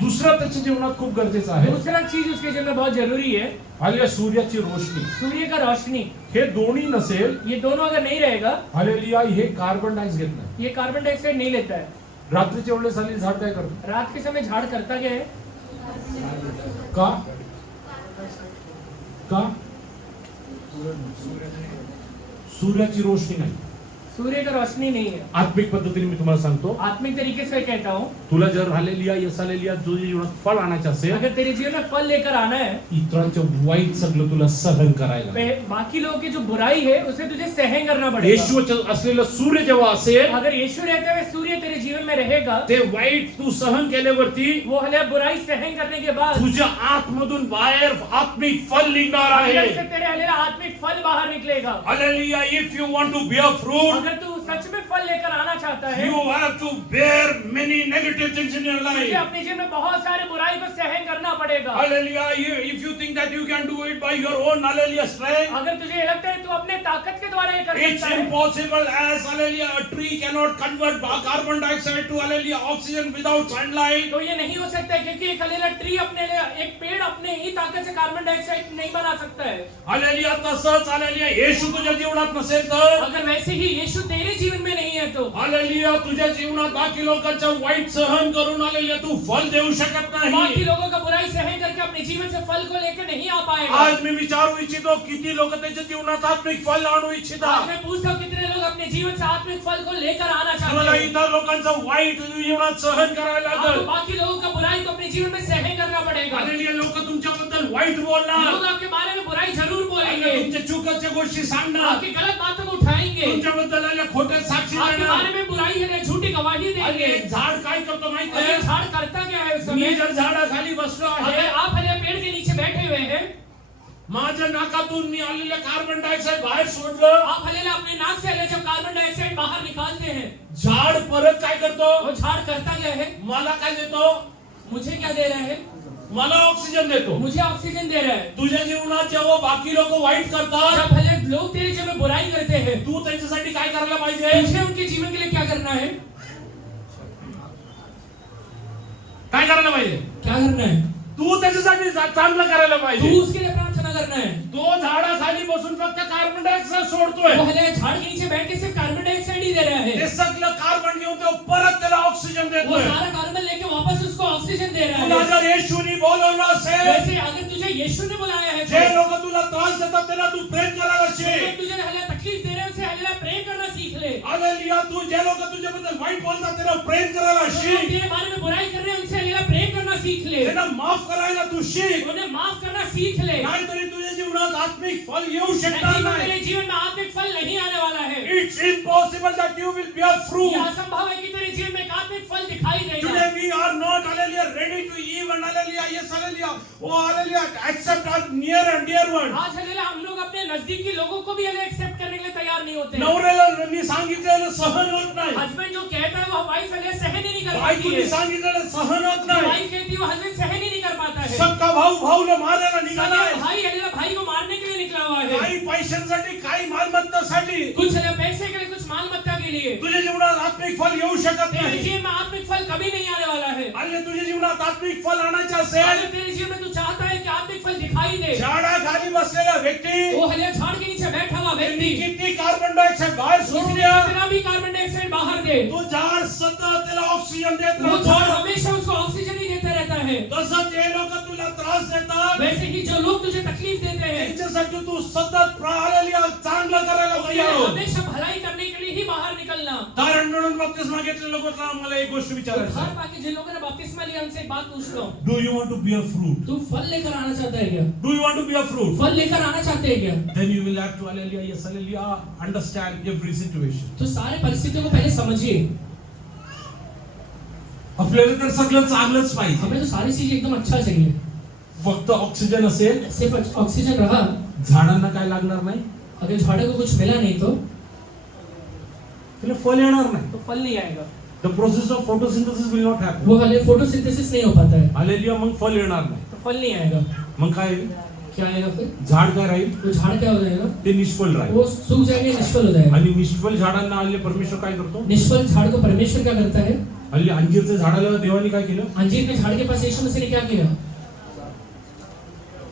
दुसरा त्याच्या जीवनात खूप गरजेचं आहे दूसरा चीज उसके जीवन में बहुत जरूरी है हालेलुया सूर्याची रोशनी. सूर्य का रोशनी. हे दोन्ही नसेल ये दोनों अगर नहीं रहेगा हालेलुया हे कार्बन डायऑक्साइड घेत नाही. ये कार्बन डाइऑक्साइड नहीं लेता है. रात्रीच्या वेळेस आलेली झाड काय करतो? रात के समय झाड़ करता क्या है. का का सूर्याची रोशनी नाही. सूर्य का रोशनी नहीं है. आत्मिक पद्धतीने मी तुम्हाला सांगतो आत्मिक तरीके से कहता हूँ तुला जर हालेलुया यस हालेलुया तुझ्या जीवनात फळ आणायचं असेल अगर तेरे जीवन में फल लेकर आना है इतरांच्या वाईट सगळं तुला सहन करायला बाकी लोगों की जो बुराई है उसे तुझे सहन करना पड़ेगा. येशूचं असलेलं सूर्य जेव्हा असेल अगर यीशु रहते हुए सूर्य तेरे जीवन में रहेगा ते वाईट तू सहन केल्यावरती वो हले बुराई सहन करने के बाद तुझ्या आतमधून बाहेर आत्मिक फल निघणार अंदर आहे. से तेरे हले आत्मिक फल बाहर निकलेगा. Hallelujah if you want to bear fruit अगर तू सच में फल लेकर आना चाहता है you have to bear many negative things in your तुझे life. अपने जीवन में बहुत सारे बुराई को सहन करना पड़ेगा. Hallelujah. If you think that you can do it by your own hallelujah strength, अगर तुझे ये लगता है तू अपने ताकत के द्वारा ये कर it's सकता है impossible as hallelujah a tree cannot convert carbon dioxide to hallelujah oxygen without sunlight. तो ये नहीं हो सकता है क्योंकि एक हलेला ट्री अपने एक पेड़ अपने ही ताकत से कार्बन डाइऑक्साइड नहीं बना सकता है. Hallelujah तसंच hallelujah येशू तुझ्या जीवनात नसेल तर अगर वैसे ही यीशु तेरे जीवन में नहीं है तो hallelujah तुझ्या जीवनात बाकी लोकांचा वाईट सहन करून hallelujah तू फल देऊ शकत बाकी नाही. लोगों का बुराई सहन करके अपने जीवन से फल को लेकर नहीं आ पाएगा. आज मी विचारू इच्छितो किती लोक त्यांच्या जीवनात आत्मिक फल आणू आज इच्छितात. मैं पूछता हूँ कितने लोग अपने जीवन से आत्मिक फल को लेकर आना चाहते मला हैं. इतर लोकांचा वाईट जीवनात सहन करायला आपको लागल. बाकी लोगों का बुराई को अपने जीवन में सहन करना पड़ेगा. हालेलुया लोक तुमच्याबद्दल वाईट बोलणार. लोग आपके बारे में बुराई जरूर बोलेंगे. तुमच्या चुकीच्या गोष्टी सांगणार. आपकी गलत बातों को उठाएंगे. तुमच्याबद्दल आलेल्या खोट्या साक्षी आपके देणार. बारे में बुराई है झूठी गवाही आणि देंगे. झाड काय करतो माहिती और ये आहे? झाड़ करता क्या है उस मी समय. जर झाडाखाली बसलो अगर आहे आप हले पेड़ के नीचे बैठे हुए हैं माझ्या नाकातून मी आलेलं कार्बन डायऑक्साइड बाहेर सोडलं आप हलेला अपने नाक से हले जब कार्बन डाइऑक्साइड बाहर निकालते हैं झाड परत काय करतो? वो झाड़ करता क्या है. मला काय देतो? मुझे क्या दे रहा है. मला ऑक्सिजन देतो. मुझे ऑक्सीजन दे रहा है. तुझ्या जीवनात जेव्हा बाकी लोक वाईट करतात जब भले लोग तेरे जीवन में बुराई करते हैं तू त्यांच्यासाठी काय करायला पाहिजे? तुझे उनके जीवन के लिए क्या करना है. काय करायला पाहिजे? क्या करना है? तू त्याच्यासाठी चांगलं करायला तू पाहिजे. उसके लिए प्रार्थना करना है. तो झाडाखाली बसून फक्त कार्बन डायऑक्साईड सोडतोय. वो हले झाड़ के नीचे बैठ के सिर्फ कार्बन डाइऑक्साइड ही दे रहा ते है. सगळं कार्बन घेऊन तो परत त्याला ऑक्सिजन वो देतोय. सारा कार्बन लेके वापस उसको ऑक्सीजन दे रहा तुला है. जर येशूनी बोलवलं असेल, वैसे अगर तुझे यीशु ने बुलाया है, जे लोक तुला त्रास देतात त्यांना तू प्रेम करायला जो शिक. लोग तुझे हले तकलीफ दे रहे हैं उनसे हले प्रेम करना सीख ले. हालेलुया. तू जे लोक तुझ्याबद्दल वाईट बोलतात त्यांना प्रेम करायला जो लोग शिक. तेरे बारे में बुराई कर रहे हैं उनसे हले प्रेम करना सीख ले. त्यांना माफ करायला तू शिक. उन्हें माफ करना सीख ले. नाहीतरी तुझ्या जीवनात आत्मिक फल येऊ नहीं शकणार तो नाही. तेरे जीवन में आत्मिक फल नहीं आने वाला है. It's impossible that you will bear fruit. यह असंभव है कि तेरे जीवन में एक आत्मिक फल दिखाई देगा. Today we are not, hallelujah, ready to even, hallelujah, yes, hallelujah, oh, hallelujah, accept our near and dear one. आज हले हम लोग अपने नजदीकी लोगों को भी हले एक्सेप्ट करने के लिए तैयार नहीं होते. नवऱ्याला मी सांगितलेलं सहन होत नाही. हस्बैंड जो कहता है वो वाइफ हले सहन ही नहीं कर पाती बायकोनी है. सांगितलेलं सहन होत नाही. वाइफ कहती है वो हस्बैंड सहन ही नहीं कर पाता है. सक्का भाऊ भाऊला मारायला निघालाय. सगे भाई हले भाई को मारने के लिए निकला हुआ है. काही पैशांसाठी, काही मालमत्तासाठी कुछ हले पैसे के लिए, कुछ माल मत्ता के लिए. तुझ्या जीवनात आत्मिक फल येऊ शकत तेरे नाही. जीवन में आत्मिक फल कभी नहीं आने वाला है. आणि तुझ्या जीवनात आत्मिक फल आणायचे अगर असेल, तेरे जीवन में तू चाहता है कि आत्मिक फल दिखाई दे, झाडाखाली बसलेला व्यक्ती वो हले झाड़ के नीचे बैठा हुआ व्यक्ति किती कार्बन डायऑक्साईड बाहेर सोडल्या, कितना भी कार्बन डाइऑक्साइड बाहर दे, तो झाड सतत त्याला ऑक्सिजन देत वो झाड़ राहतो. हमेशा उसको ऑक्सीजन ही देता रहता है. तसंच हे लोक तुला त्रास देतात, वैसे ही जो लोग तुझे तकलीफ देते हैं, त्यांच्यासाठी तू सतत हालेलुया चांगलं करायला उन्हें तयार हो. हमेशा भलाई करने के लिए ही बाहर निकलना. कारण म्हणून बपतिस्मा घेतलेल्या लोकांना मला एक गोष्ट विचारायची घर आहे. पाके जिन लोगों ने बपतिस्मा लिया उनसे एक बात पूछता हूँ, do you want to be a fruit? तू फल लेकर आना चाहता है क्या? Do you want to be a fruit? फल लेकर आना चाहते हैं क्या? Then you will have to hallelujah, yes hallelujah, understand every situation. तो सारे परिस्थितियों को पहले समझिए. आपल्याला तर सगळं चांगलंच पाहिजे. हमें तो सारी चीज एकदम अच्छा चाहिए. फक्त ऑक्सिजन असेल, सिर्फ ऑक्सीजन रहा, झाडांना काय लागणार नाही, अगर झाड़े को कुछ मिला नहीं तो त्याला फल येणार नाही. फल नहीं आएगा. The process of photosynthesis will not happen. वो हले फोटोसिंथेसिस नहीं हो पाता है, हालेलुया. मग फल येणार नाही. तो फल नहीं आएगा. मग काय होईल? क्या आएगा फिर? झाड काय राहील? वो झाड़ क्या हो जाएगा? ते निष्फल राहील. वो सूख जाएगा, निष्फल हो जाएगा. आणि निष्फल झाडांना आलेले परमेश्वर काय करतो? निष्फल झाड़ को परमेश्वर क्या करता है? हल्ली अंजीरच्या झाडाला देवाने काय केलं? अंजीर के झाड़ के पास यीशु मसीह ने क्या किया?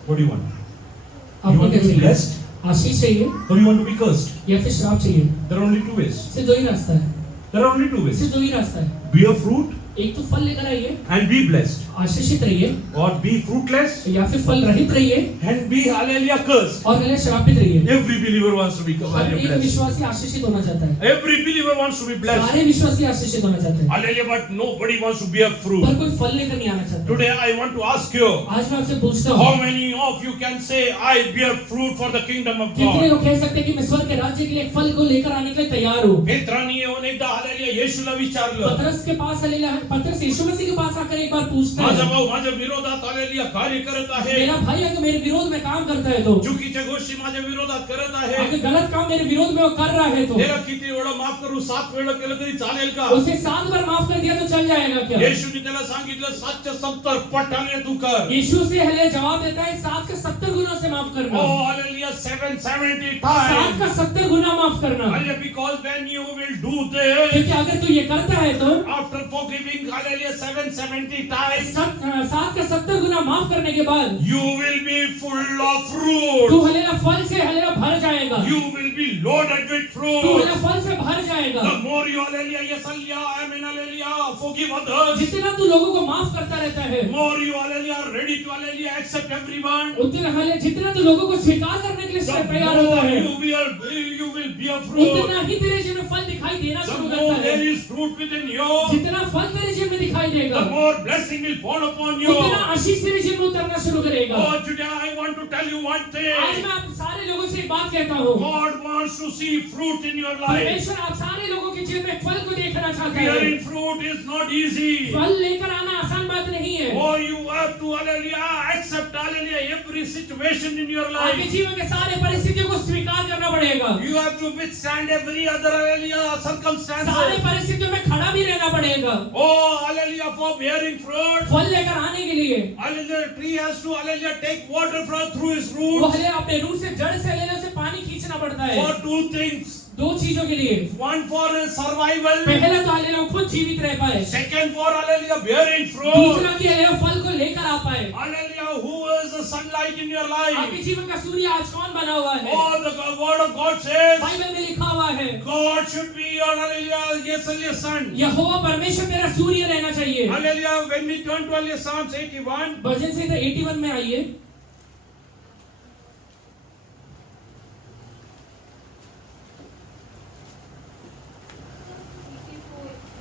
What do you want? You आपको want क्या to be चाहिए? blessed आशीष चाहिए or you want to be cursed? या फिर श्राप चाहिए? There are only two ways. सिर्फ दो ही रास्ता है. There are only two ways. सिर्फ दो ही रास्ता है. Be a fruit एक तो फल लेकर आइए, and be blessed, आशीषित रहिए, or be fruitless या फिर फल रहित रहिए and be hallelujah cursed. और हले श्रापित रहिए. Every believer wants to be हर hallelujah एक blessed. विश्वासी आशीषित होना चाहता है. Every believer wants to be blessed. सारे विश्वासी आशीषित होना चाहते हैं, Hallelujah, but nobody wants to be a fruit. पर कोई फल लेकर नहीं आना चाहता. Today I want to ask you, आज मैं आपसे पूछता how हूँ, many of you can say I bear fruit for the kingdom of कितने God? लोग कह सकते हैं कि मैं स्वर्ग के राज्य के लिए एक फल को लेकर आने के लिए तैयार हूँ? पेत्रानी येऊन एकदा hallelujah येशूला विचारलं, पतरस के पास हालेलुया, पतरस यीशु मसीह के पास आकर एक बार पूछता माझा है, भाऊ माझ्या विरोधात hallelujah कार्य करत आहे, मेरा भाई अगर मेरे विरोध में काम करता है तो, चुकीच्या गोष्टी माझ्या विरोधात करत आहे, अगर गलत काम मेरे विरोध में वो कर रहा है तो, त्याला किती वेळा माफ करू? 7 वेळा केलं तरी चालेल का? उसे 7 बार माफ कर दिया तो चल जाएगा क्या? येशूने त्याला सांगितलं 770 पटाने तू कर. यीशु से हले जवाब देता है 7 का 70 गुना से माफ करना. Oh hallelujah, 770 7 times. का 70 गुना माफ करना. Hallelujah, because when you will do this, क्योंकि अगर तू ये करता है तो after forgiving hallelujah 770 times, 7 का 70 गुना माफ करने के बाद you will be full of तू fruit. हलेला फल से हलेला भर जाएगा. You will be loaded with तू fruit. हलेला फल से भर जाएगा. The more you hallelujah, yes hallelujah, amen hallelujah, forgive others, जितना तू लोगों को माफ करता रहता है, more you hallelujah are ready to hallelujah accept everyone, उतना हले जितना तू लोगों को स्वीकार करने के लिए the तैयार होता more है, you will be a fruit. उतना ही तेरे जीवन में फल दिखाई देना The शुरू more करता there है. is fruit within you, जितना फल तेरे जीवन में दिखाई देगा, the more blessing will fall upon you. उतना आशीष तेरे जीवन में उतरना शुरू करेगा. Oh, today I want to tell you one आज thing. मैं आप सारे लोगों से एक बात कहता हूँ, God wants to see fruit in your life. परमेश्वर आप सारे लोगों के जीवन में फल को देखना चाहता है. Bearing fruit is not easy. फल लेकर आना आसान बात नहीं है. Oh, you have to hallelujah accept hallelujah every situation in your आपके life. जीवन के सारे परिस्थितियों को स्वीकार करना पड़ेगा. You have to withstand every other hallelujah सारे circumstances. परिस्थितियों में खड़ा भी रहना पड़ेगा. Oh, hallelujah for bearing fruit. फल लेकर आने के लिए Hallelujah, tree has to hallelujah take water from through his वो roots. हले अपने रूट से जड़ से लेने से पानी खींचना पड़ता है. For two things. दो चीजों के लिए। One for survival. पहला तो हालेलुया खुद जीवित रह पाए, Second for hallelujah bearing fruit. दूसरा कि हालेलुया फल को लेकर आ पाए। Hallelujah, who is the sunlight in your life? आपके जीवन का सूर्य आज कौन बना हुआ है? Oh, the word of God says, Bible में लिखा हुआ है, God should be your hallelujah, yes, hallelujah, son. यहोवा परमेश्वर तेरा सूर्य रहना चाहिए। Hallelujah, when we turn to hallelujah, Psalms 81. भजन संहिता 81 में आइए।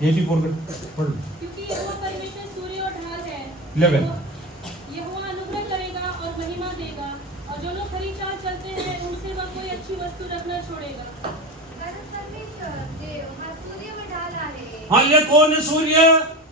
84 पढ़ लो। क्योंकि यहोवा परमेश्वर सूर्य और ढाल है। 11 यहोवा अनुग्रह करेगा और महिमा देगा, और जो लोग खरी चाल चलते हैं उनसे वह कोई अच्छी वस्तु रखना छोड़ेगा। कारण परमेश्वर देव हा सूर्य व ढाल आहे. Hallelujah, कोण आहे सूर्य?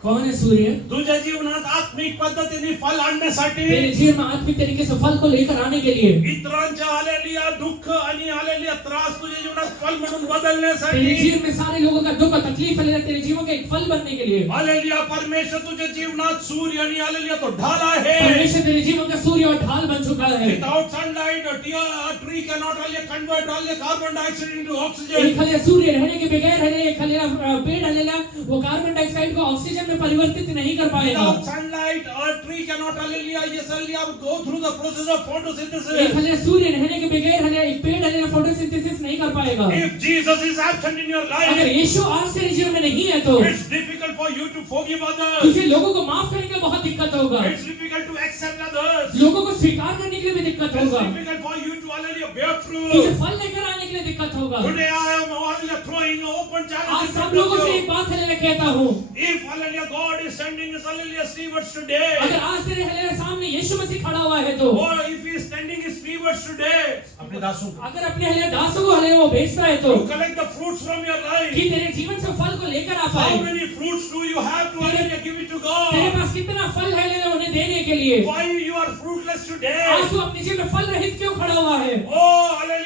कौन है सूर्य? तुझ्या जीवनात आत्मिक पद्धतीने फल आणण्यासाठी, तेरे जीवन में आत्मिक तरीके से फल को लेकर आने के लिए, इतरांच्या हालेलुया दुःख आणि हालेलुया त्रास तुझ्या जीवनात फल म्हणून तेरे बदलण्यासाठी, जीवन में सारे लोगों का दुख और तकलीफ है, तेरे जीवन का एक फल बनने के लिए, हालेलुया परमेश्वर तुझ्या जीवनात सूर्य आणि हालेलुया तो ढाल आहे. परमेश्वर तेरे जीवन का सूर्य और ढाल बन चुका है। Without sunlight, a tree cannot really convert all the carbon dioxide into oxygen. एक हालेलुया सूर्य रहने के बगैर हालेलुया एक हालेलुया पेड़ हालेलुया वो कार्बन डाइऑक्साइड को ऑक्सीजन में परिवर्तित नहीं कर पाएगा। Without sunlight, a tree cannot hallelujah, yes, hallelujah, go through the process of एक photosynthesis. हालेलुया सूर्य रहने के बगैर हालेलुया एक पेड़ हालेलुया फोटोसिंथेसिस नहीं कर पाएगा। If Jesus is absent in your अगर life, यीशु आज तेरे जीवन में नहीं है तो it's difficult for you to forgive others. तुझे लोगों को माफ करने में बहुत दिक्कत होगा, It's difficult to accept others. लोगों को स्वीकार करने के लिए भी दिक्कत It's होगा, difficult for you to hallelujah bear तुझे fruit. फल लेकर आने के लिए दिक्कत होगा। Today I am hallelujah throwing an open आज challenge in सब front लोगों of से एक you. बात हालेलुया कहता हूँ, If hallelujah God is sending his hallelujah stewards today, अगर आज तेरे हालेलुया सामने यीशु मसीह खड़ा हुआ है तो, or if he is sending his stewards today, अपने दासों को अगर अपने हालेलुया दासों को हालेलुया वो भेजता है तो to collect the fruits from your life, कि तेरे जीवन से फल को लेकर आ how पाए। many fruits do you have to hallelujah give it to God? तेरे पास कितना फल है हालेलुया उन्हें देने के लिए? Why you are fruitless today? आज तू अपने जीवन में फल रहित क्यों खड़ा हुआ है? Oh, hallelujah.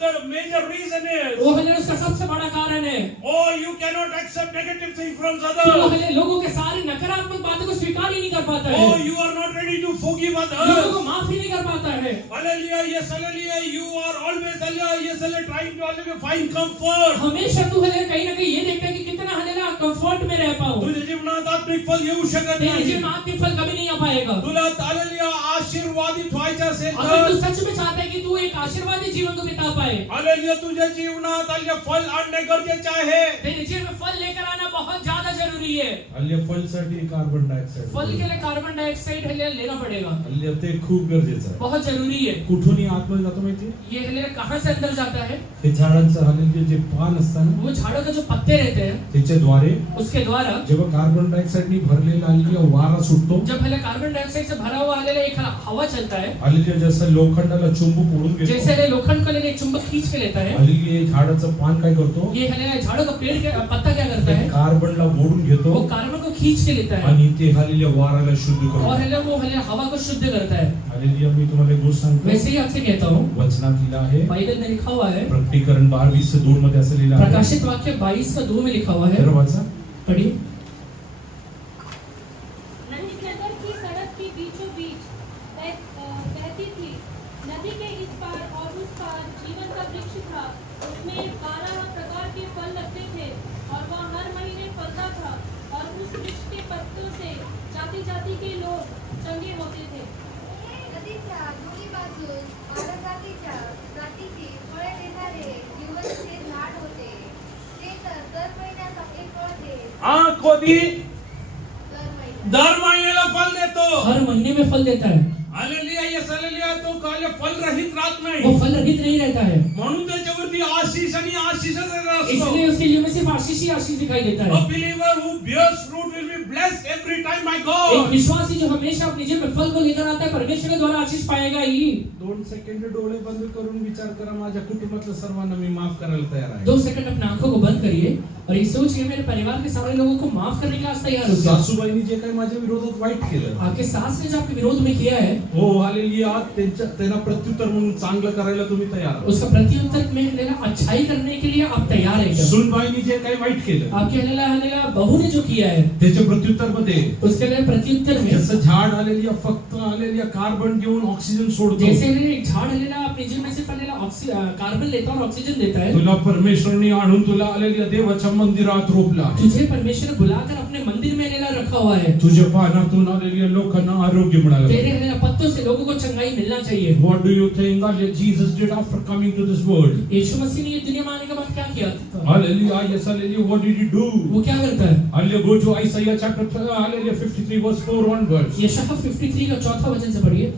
The major reason is, वो हालेलुया उसका सबसे बड़ा कारण है, oh, you cannot accept negative things from तू others. हालेलुया लोगों के सारे नकारात्मक बातों को स्वीकार ही नहीं कर पाता Oh, है, you are not ready to forgive लोगों को others. माफ ही नहीं कर पाता है। Hallelujah, yes, hallelujah. You are always, hallelujah, yes, hallelujah, trying to hallelujah find comfort. हमेशा तू हालेलुया कहीं ना कहीं ये देखता है कि कितना हालेलुया कंफर्ट में रह पाऊं। तुझ्या जीवनात आत्मिक फल येऊ शकत तेरे नाही. जीवन में आत्मिक फल कभी नहीं आ पाएगा। तुला hallelujah आशीर्वादित व्हायचं असेल अगर तू तर, सच में चाहता है कि तू एक आशीर्वादी जीवन को बिता पाए, hallelujah, तुझ्या जीवनात hallelujah फल आणणे गरजेचे आहे. तेरे जीवन में फल लेकर आना बहुत ज्यादा जरूरी है। हल्ली फलसाठी कार्बन डायऑक्साईड फल के लिए कार्बन डाइऑक्साइड हालेलुया लेना पड़ेगा, हल्ली ते खूप गरजेचं आहे। बहुत जरूरी है। कुठूनही आतमध्ये जातो माहिती ये हालेलुया कहाँ से अंदर जाता है? हे झाडांचं हल्ली जे पान असतं ना वो झाड़ों के जो पत्ते रहते हैं त्याच्याद्वारे उसके द्वारा जेव्हा कार्बन डायऑक्साईडनी भरलेला हल्ली वारा सुटतो, जब पहले कार्बन डाइऑक्साइड से भरा हुआ हालेलुया एक हवा चलता है, हल्ली जसं लोखंडाला चुंबक ओढून जैसे घेतो, हालेलुया लोखंड को लेकर एक चुंबक खींच के लेता है, हल्ली हे झाडाचं पान काय करतो, ये हालेलुया झाड़ों का पेड़ का पत्ता क्या करता है? कार्बनला ओढून घेतो वो कार्बन को खींच के लेता है आणि ते हल्ली वाराला शुद्ध और करतो। हालेलुया वो हालेलुया हवा को शुद्ध करता है। हल्ली मी तुम्हाला एक गोष्ट सांगतो, वैसे ही आपसे कहता हूँ, वचनात लिहिलं आहे, बाइबल में लिखा हुआ है, प्रकटीकरण 12:20-2 मध्ये असं लिहिलं आहे, प्रकाशित वाक्य 22:2 में लिखा हुआ है, जरा वाचा। पढ़िए। इस नगर की सड़क के बीचों बीच बहती थी, नदी के इस पार और उस पार जीवन का वृक्ष था, उसमें 12 प्रकार के फल लगते थे और वह हर महीने फलता था, और उस वृक्ष के पत्तों से जाति जाति के लोग चंगे होते थे। नदीच्या दोन्ही बाजूस 12 जातीची फळे देणारे जीवनचे झाड होते. ते तर दर महिन्यात एक फळ देत. हा कधी दर महिन्यात. दर महिन्याला फल देतो. हर महीने में फल देता है, हालेलुया, येस, हालेलुया. तो काय फल रहित राहत वो नाही. फल रहित नहीं रहता है, म्हणून त्याच्यावरती आशीष आणि आशीषच असतो. इसलिए उसके जीवन में सिर्फ आशीष ही आशीष दिखाई देता A है। believer who bears fruit will be blessed every time by एक God. विश्वासी जो हमेशा अपने जीवन में फल को लेकर आता है, परमेश्वर के द्वारा आशीष पाएगा ही। 2 सेकंड डोळे बंद करून विचार करा, माझ्या कुटुंबातल्या सर्वांना मी माफ करायला तयार आहे। 2 सेकंड अपने आंखों को बंद करिए और ये सोच के मेरे परिवार के सारे लोगों को माफ करने के लिए आज तैयार हो गया। सासूबाईंनी जे काही माझ्या विरोधात वाईट केलं, आपके सास ने जो आपके विरोध में किया है, हो हालेलुया, त्यांना प्रत्युत्तर म्हणून चांगलं करायला तुम्ही तयार आहात. उसका प्रत्युत्तर में लेना अच्छाई करने के लिए आप तैयार है क्या? सुनबाईंनी जे काही वाईट केलं, आपके हलेला बहू ने जो किया है, त्याच्या प्रत्युत्तर मध्ये उसके लिए प्रत्युत्तर में जसं झाड हालेलुया फक्त हालेलुया कार्बन घेऊन ऑक्सिजन सोडतो, जैसे एक झाड़ हलेला अपने जीवन में से हलेला कार्बन लेता है और ऑक्सीजन देता है, तुला परमेश्वरने आणून तुला हालेलुया देवाच्या मंदिरात रोपला आहे. तुझे परमेश्वर ने बुलाकर अपने मंदिर में लेला रखा हुआ है. तुझ्या पानातून हालेलुया लोकांना आरोग्य मिळालं. तेरे हलेला पत्तों से लोगों को चंगाई मिलना चाहिए. What do you think that Jesus did after coming to this world? यीशु मसीह ने ये दुनिया में आने के बाद क्या किया था? Hallelujah, yes, hallelujah. What did he do? वो क्या करता है? Hallelujah, go to Isaiah chapter hallelujah 53 verse 4 onwards. यशायाह 53 का चौथा वचन से पढ़िए.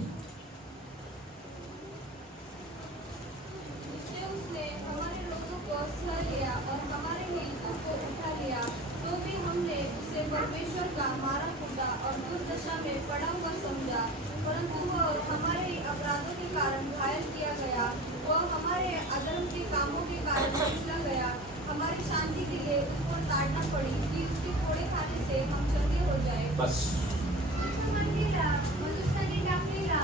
उसने हमारे रोगों को सह लिया और हमारे नीतियों को उठा लिया, तो भी हमने उसे परमेश्वर का मारा कूदा और दुर्दशा में पड़ा हुआ समझा, परंतु वह हमारे अपराधों के कारण घायल किया गया, वह हमारे अधर्म के कामों के कारण कुचला गया, हमारी शांति के लिए उसको ताड़ना पड़ी कि उसके कोड़े खाने से हम चंगे हो जाए. बस. मंदिरा मनुष्याने टाकलेला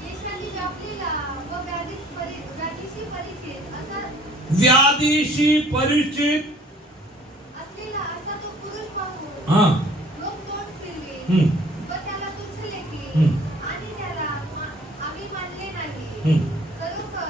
केशांनी व्यापलेला व व्याधीशी परिचित असा व्याधीशी परिचित असलेला असा तो पुरुष पाहून हां लोक तोंड फिरले व त्याला तुच्छ लेखले आणि त्याला आम्ही मानले नाही. खरोखर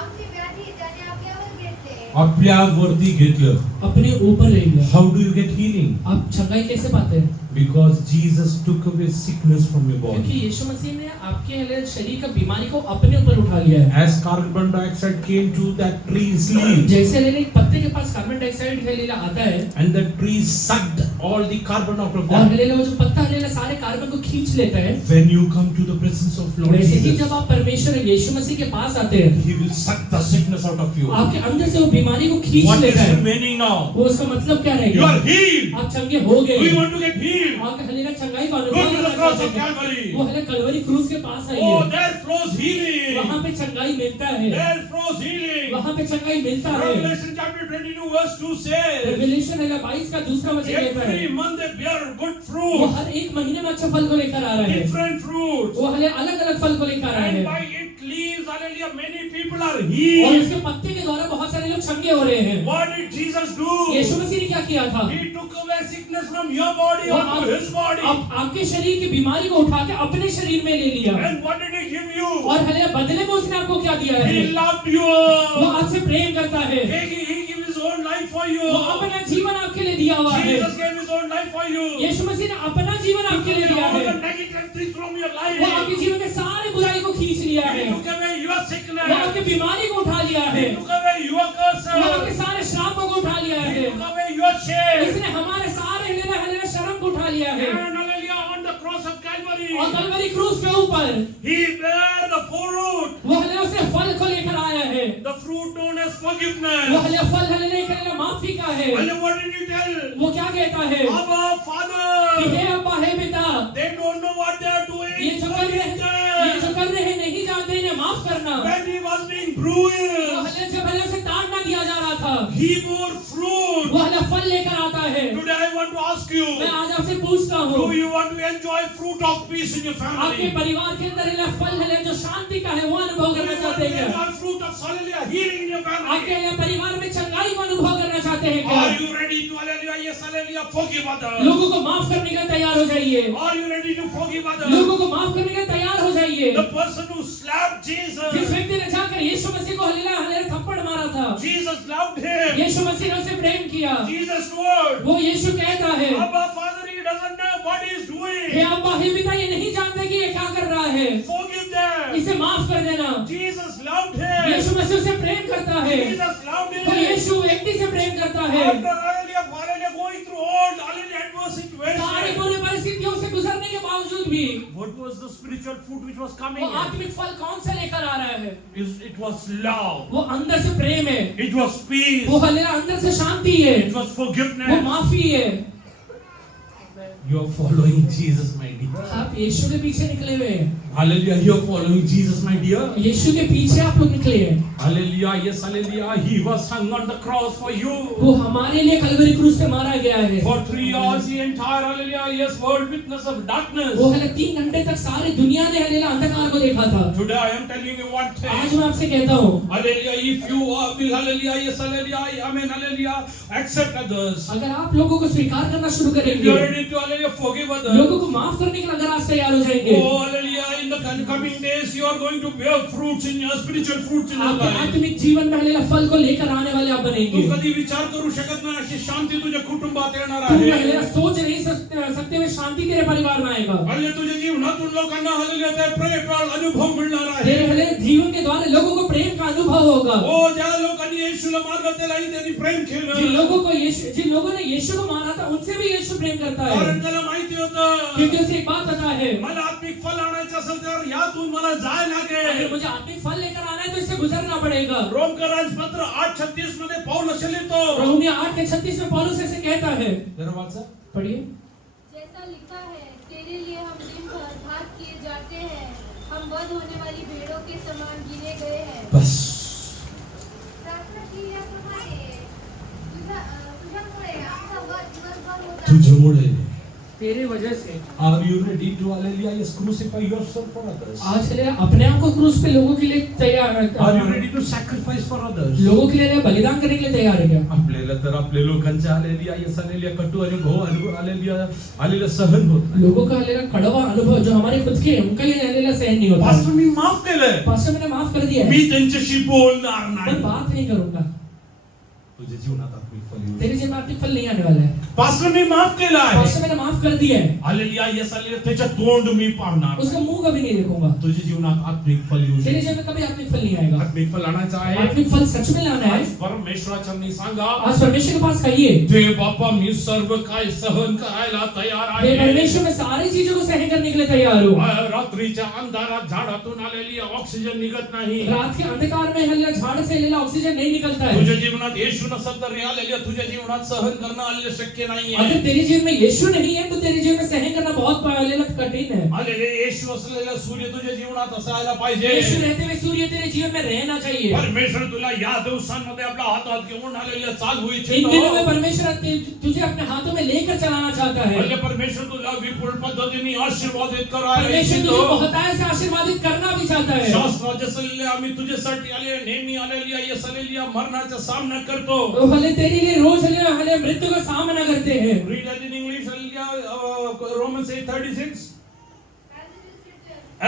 आमची व्याधी त्याने आपल्यावर घेतले. आपल्यावरती घेतलं. अपने ऊपर ले लिया. How do you get healing? आप चंगाई कैसे पाते हैं? Because Jesus took away sickness from your क्योंकि body. यीशु मसीह ने आपके शरीर का बीमारी को अपने ऊपर उठा लिया है. As carbon dioxide came to that tree's leaf जैसे एक पत्ते के पास कार्बन डाइऑक्साइड हलेला आता है and the tree sucked all the carbon out of और that. हलेला वो जो पत्ता हलेला सारे कार्बन को खींच लेता है. When you come to the presence of Lord वैसे ही Jesus, जब आप परमेश्वर यीशु मसीह के पास आते हैं, He will suck the sickness out of you. आपके अंदर से वो बीमारी को खींच What is लेता है. remaining now? वो उसका मतलब क्या You रहेगा? are healed. आप चंगे हो गए. Do you want to get healed? आपके हलेला चंगाई का Go अनुभव to the करना cross चाहते of हैं. Calvary. वो हले कलवरी क्रूस के पास Oh, आइए. there flows healing. वहाँ पे चंगाई मिलता है. There flows healing. वहाँ पे चंगाई मिलता है. Revelation chapter 22 verse 2 says, रेवलेशन 22 का दूसरा वचन कहता है, every month they bear good वो fruit, हर एक महीने में अच्छा फल को लेकर आ रहा है. different fruits. वो हले अलग अलग फल को लेकर आ रहा And है. by its leaves, hallelujah, many people are और healed. इसके पत्ते के द्वारा बहुत सारे लोग चंगे हो रहे हैं. What did Jesus do? यीशु मसीह ने क्या किया था? He took away sickness from your body वो onto his body. आपके शरीर की बीमारी को उठा के अपने शरीर में ले लिया. And what did he give you? और हले बदले में उसने आपको क्या दिया है? He loved वो you. आपसे प्रेम करता है. He gave his own life for you. वो अपना जीवन आपके लिए दिया हुआ है. Jesus gave his own life for you. यीशु मसीह ने अपना जीवन आपके लिए दिया All है. the negative things from your वो life. आपके जीवन के सारे बुराई को खींच लिया है. He took away your वो sickness. आपकी बीमारी को उठा लिया है. He took away your वो curses. आपके सारे श्रापों को उठा लिया He है. took away your shame. इसने हमारे सारे हलेला शर्म को उठा लिया है. And hallelujah, on the cross of Calvary, और कलवरी क्रूस के ऊपर he bare the fruit. वो हले उसे फल को लेकर आया है. The fruit known as वो forgiveness. हले फल हले लेकर माफी का है. And what did he tell? वो क्या कहता है? Abba, कि Father. हे अब्बा हे पिता, They don't know what they are doing. ये जो कर रहे हैं नहीं जानते, इन्हें माफ करना. When he was being वो bruised, हले जब हले उसे ताड़ना दिया जा रहा था, he bore fruit. वो हले फल लेकर आता है. Today I want to ask you, मैं आज आपसे पूछता हूँ, do you want to enjoy fruit of peace in your आपके family? परिवार के अंदर हले फल हले जो शांति का है वो अनुभव Do करना you want चाहते to हैं क्या? enjoy fruit of hallelujah, healing in your आपके family? हले परिवार में चंगाई को अनुभव करना चाहते हैं क्या? Are you ready to hallelujah, yes hallelujah, forgive others? लोगों को माफ करने के लिए तैयार हो जाइए. Are you ready to forgive others? लोगों को माफ करने के लिए तैयार हो जाइए. The person who slapped जिस Jesus, व्यक्ति ने जाकर यीशु मसीह को हलेला थप्पड़ मारा था, Jesus loved him. यीशु मसीह ने उसे प्रेम किया. Jesus told, वो यीशु कहता है, Abba, Father, he doesn't know what he is हे doing. अब्बा हे पिता, ये नहीं जानते कि ये क्या कर रहा है. Forgive them. इसे माफ कर देना. Jesus loved him. यीशु मसीह उसे प्रेम करता है. Jesus loved वो him. यीशु व्यक्ति से प्रेम करता है. After hallelujah, going through all hallelujah adverse सारी situations, बुरी परिस्थितियों से गुजरने के बावजूद भी what was the spiritual fruit which was coming वो in? आत्मिक फल कौन सा लेकर आ रहा है? It was love. वो अंदर से प्रेम है. It was peace. वो हलेला अंदर से शांति है. It was वो forgiveness. माफी है. You are following Jesus, my dear. आप यीशु के पीछे निकले हुए हैं। Hallelujah. You are following Jesus, my dear. यीशु के पीछे आप लोग निकले हैं। Hallelujah. Yes, hallelujah. He was hung on the cross for you. वो हमारे लिए कलवरी क्रूस पे मारा गया है। For 3 hours, the entire hallelujah, yes, world witness of darkness. वो हले 3 घंटे तक सारी दुनिया ने हले अंधकार को देखा था। Today I am telling you one thing. आज मैं आपसे कहता हूँ, Hallelujah. If you will, hallelujah, yes, hallelujah, amen, hallelujah, accept others. अगर आप लोगों को स्वीकार करना शुरू If you करेंगे, are ready to, hallelujah, forgive others. लोगों को माफ करने के लिए अगर आप तैयार हो जाएंगे, Oh, hallelujah. In the coming days, you are going to bear fruits in your spiritual fruits in your आपके life. आत्मिक जीवन में हले फल को लेकर आने वाले आप तू बनेंगे। कधी विचार करू शकत नाही अशी शांती तुझ्या कुटुंबात येणार तुम आहे. हले सोच नहीं सकते हुए शांति तेरे परिवार में आएगा। हल्ले तुझ्या जीवनातून लोकांना हल्ले ते प्रेम अनुभव मिळणार आहे. तेरे हले जीवन के द्वारा लोगों को प्रेम का अनुभव होगा। ओ ज्या लोकांनी येशूला मारलं त्यालाही त्यांनी प्रेम जिन केलं. लोगों ने यीशु को मारा था उनसे भी यीशु प्रेम करता है, कारण त्याला माहिती होतं क्योंकि उसे एक बात पता है, मला आत्मिक फल आणायचं असेल तर यातून मला जाय अगर लागेल. मुझे आत्मिक फल लेकर आना है तो इससे गुजरना पड़ेगा। रोमकर राजपत्र 8:36 मध्ये पौल असे लिहितो. रोमियो 8:36 में पौलुस ऐसे कहता है, जरा वाचा. पढ़िए। जैसा लिखा है, तेरे लिए हम दिन भर घात किए जाते हैं, हम वध होने वाली भेड़ों के समान गिने गए हैं। बस. प्रार्थना केल्याप्रमाणे तुझ्यामुळे आमचा वध दिवसभर होत आहे. तुझ्यामुळे. तेरे वजह से Are you ready to, hallelujah, yes, crucify yourself for others? आज चले अपने आप को क्रूस पे लोगों के लिए तैयार, Are you ready to sacrifice for others? लोगों के लिए बलिदान करने के लिए तैयार है क्या? आपल्याला तर आपल्या लोकांच्या आलेल्या यस आलेल्या कटू अनुभव आलेल्या सहन होत नाही. लोगों का लेना कड़वा अनुभव जो हमारे खुद के हैं, उनका ये लेना सहन नहीं होता। पास्टर मी माफ केलंय. पास्टर मैंने माफ कर दिया है, मी त्यांच्याशी बोलणार मैं नाही. बात नहीं करूंगा। तुझ्या जीवनात आत्मिक फल येऊ. तेरे जीवन में आत्मिक फल नहीं आने वाला है। पास्टर मी माफ केलं आहे. पास्टर मैंने माफ कर दिया है, हालेलुया यस हालेलुया त्याच्या तोंड मी पाहणार. उसका मुंह कभी नहीं देखूंगा। तुझ्या जीवनात आत्मिक फल येऊ. तेरे जीवन में कभी आत्मिक फल नहीं आएगा। आत्मिक फल आणायचं आहे. आत्मिक फल सच में लाना है। आज परमेश्वराच्या मी सांगा, आज परमेश्वर के पास कहिए, ते बापा मी सर्व काय सहन करायला तयार हे आहे. परमेश्वर में सारी चीजों को सहन करने के लिए तैयार हूँ। रात्रीच्या अंधारात झाडातून आलेली ऑक्सिजन निघत नाही. रात के अंधकार में हल्ला झाड़ से लेला ऑक्सीजन नहीं निकलता है। तुझ्या जीवनात येशू नसेल तर आलेल्या तुझ्या जीवनात सहन करणं आलेलं शक्य नाहीये. अगर तेरे जीवन में यीशु नहीं है तो तेरे जीवन में सहन करना बहुत कठिन है। आलेले येशू असलेला सूर्य तुझ्या जीवनात असायला पाहिजे. यीशु रहते हुए सूर्य तेरे जीवन में रहना चाहिए। परमेश्वर तुला या दिवसांमध्ये आपला हातात घेऊन आलेल्या चालू इन दिनों में परमेश्वर तुझे अपने हाथों में लेकर चलाना चाहता है। परमेश्वर तुला विपुल पद्धतीने आशीर्वादित करायला परमेश्वर तुझे इच्छितो. बहुतायत से आशीर्वादित करना भी चाहता है। शास्त्रात असलेले आम्ही तुझ्यासाठी आले नेहमी आलेल्या यस आलेल्या मरणाचा सामना करतो. वो हले तेरे लिए रोज हले मृत्यु का सामना करते हैं। Read that in English, hallelujah, Romans 8:36.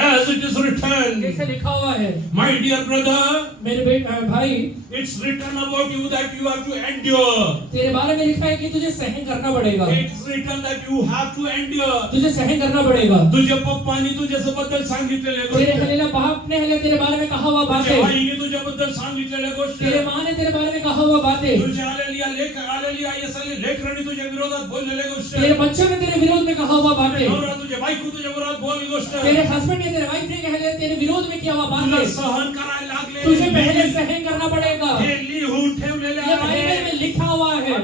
As it is written, जैसे लिखा हुआ है, my dear brother, मेरे भाई, it's written about you that you have to endure. तेरे बारे में लिखा है कि तुझे सहन करना पड़ेगा। It's written that you have to endure. तुझे सहन करना पड़ेगा। तुझ्या पप्पांनी तुझ्याबद्दल सांगितलेल्या तेरे गोष्टी, हलेला बाप ने हले तेरे बारे में कहा हुआ तुझ्या बातें, आईने तुझ्याबद्दल सांगितलेल्या गोष्टी, तेरे माँ ने तेरे बारे में कहा हुआ बातें, तुझ्या आलेल्या यसाले लेकरांनी तुझ्या विरोधात बोललेल्या गोष्टी, तेरे बच्चों ने तेरे विरोध में कहा हुआ बातें, नवरा तुझ्या बायको तुझ्या विरोधात बोलली गोष्ट, तेरे हस्बैंड ने तेरे वाइफ ने कहले तेरे विरोध में किया हुआ तुला बातें, सहन करायला लागले. तुझे पहले सहन करना पड़ेगा। हे लिहून ठेवलेले ये बाइबल में लिखा हुआ है,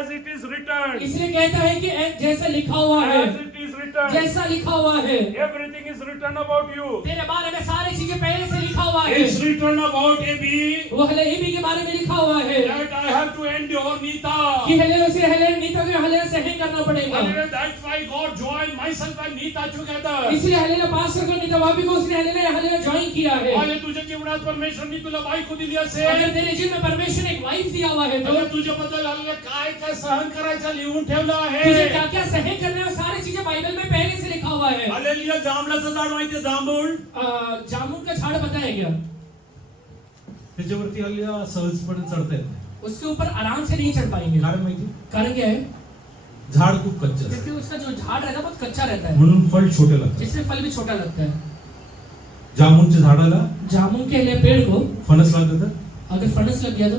as it is written, इसलिए कहता है कि जैसा लिखा हुआ है, as it is written, जैसा लिखा हुआ है, everything is written about you. तेरे बारे में सारी चीजें पहले से लिखा हुआ है। It's written about Abby वो हले एबी के बारे में लिखा हुआ है that I have to endure Nita. कि हले उसे हले नीता के हले सहन करना पड़ेगा। Hallelujah, that's why God joined myself and Nita together. इसलिए हले पास्टर को नीता भाभी को उसने हले ज्वाइन किया है। आणि तुझ्या जीवनात परमेश्वरनी तुला बायको दिली असेल, अगर तेरे जीवन में परमेश्वर ने एक वाइफ दिया हुआ है तो तर तुझ्याबद्दल आलेलं काय काय सहन करायचं लिहून ठेवलं तुझे आहे. क्या क्या सहन करना है सारी चीजें बाइबल में पहले से लिखा हुआ है। हालेलुया, जांभळाचं झाड माहितीये, जांभूळ, जामुन का झाड़ पता है क्या? त्याच्यावरती हालेलुया सहजपणे चढता येत नाही. उसके ऊपर आराम से नहीं चढ़ पाएंगे। कारण माहिती, कारण क्या है? झाड खूप कच्चं असतं, क्योंकि उसका जो झाड़ रहता है बहुत कच्चा रहता है, म्हणून फळ छोटे लागतात. इसलिए फल भी छोटा लगता है। जामुनच्या झाडाला जामुन के लिए पेड़ को फणस लागत तर अगर फणस लग गया तो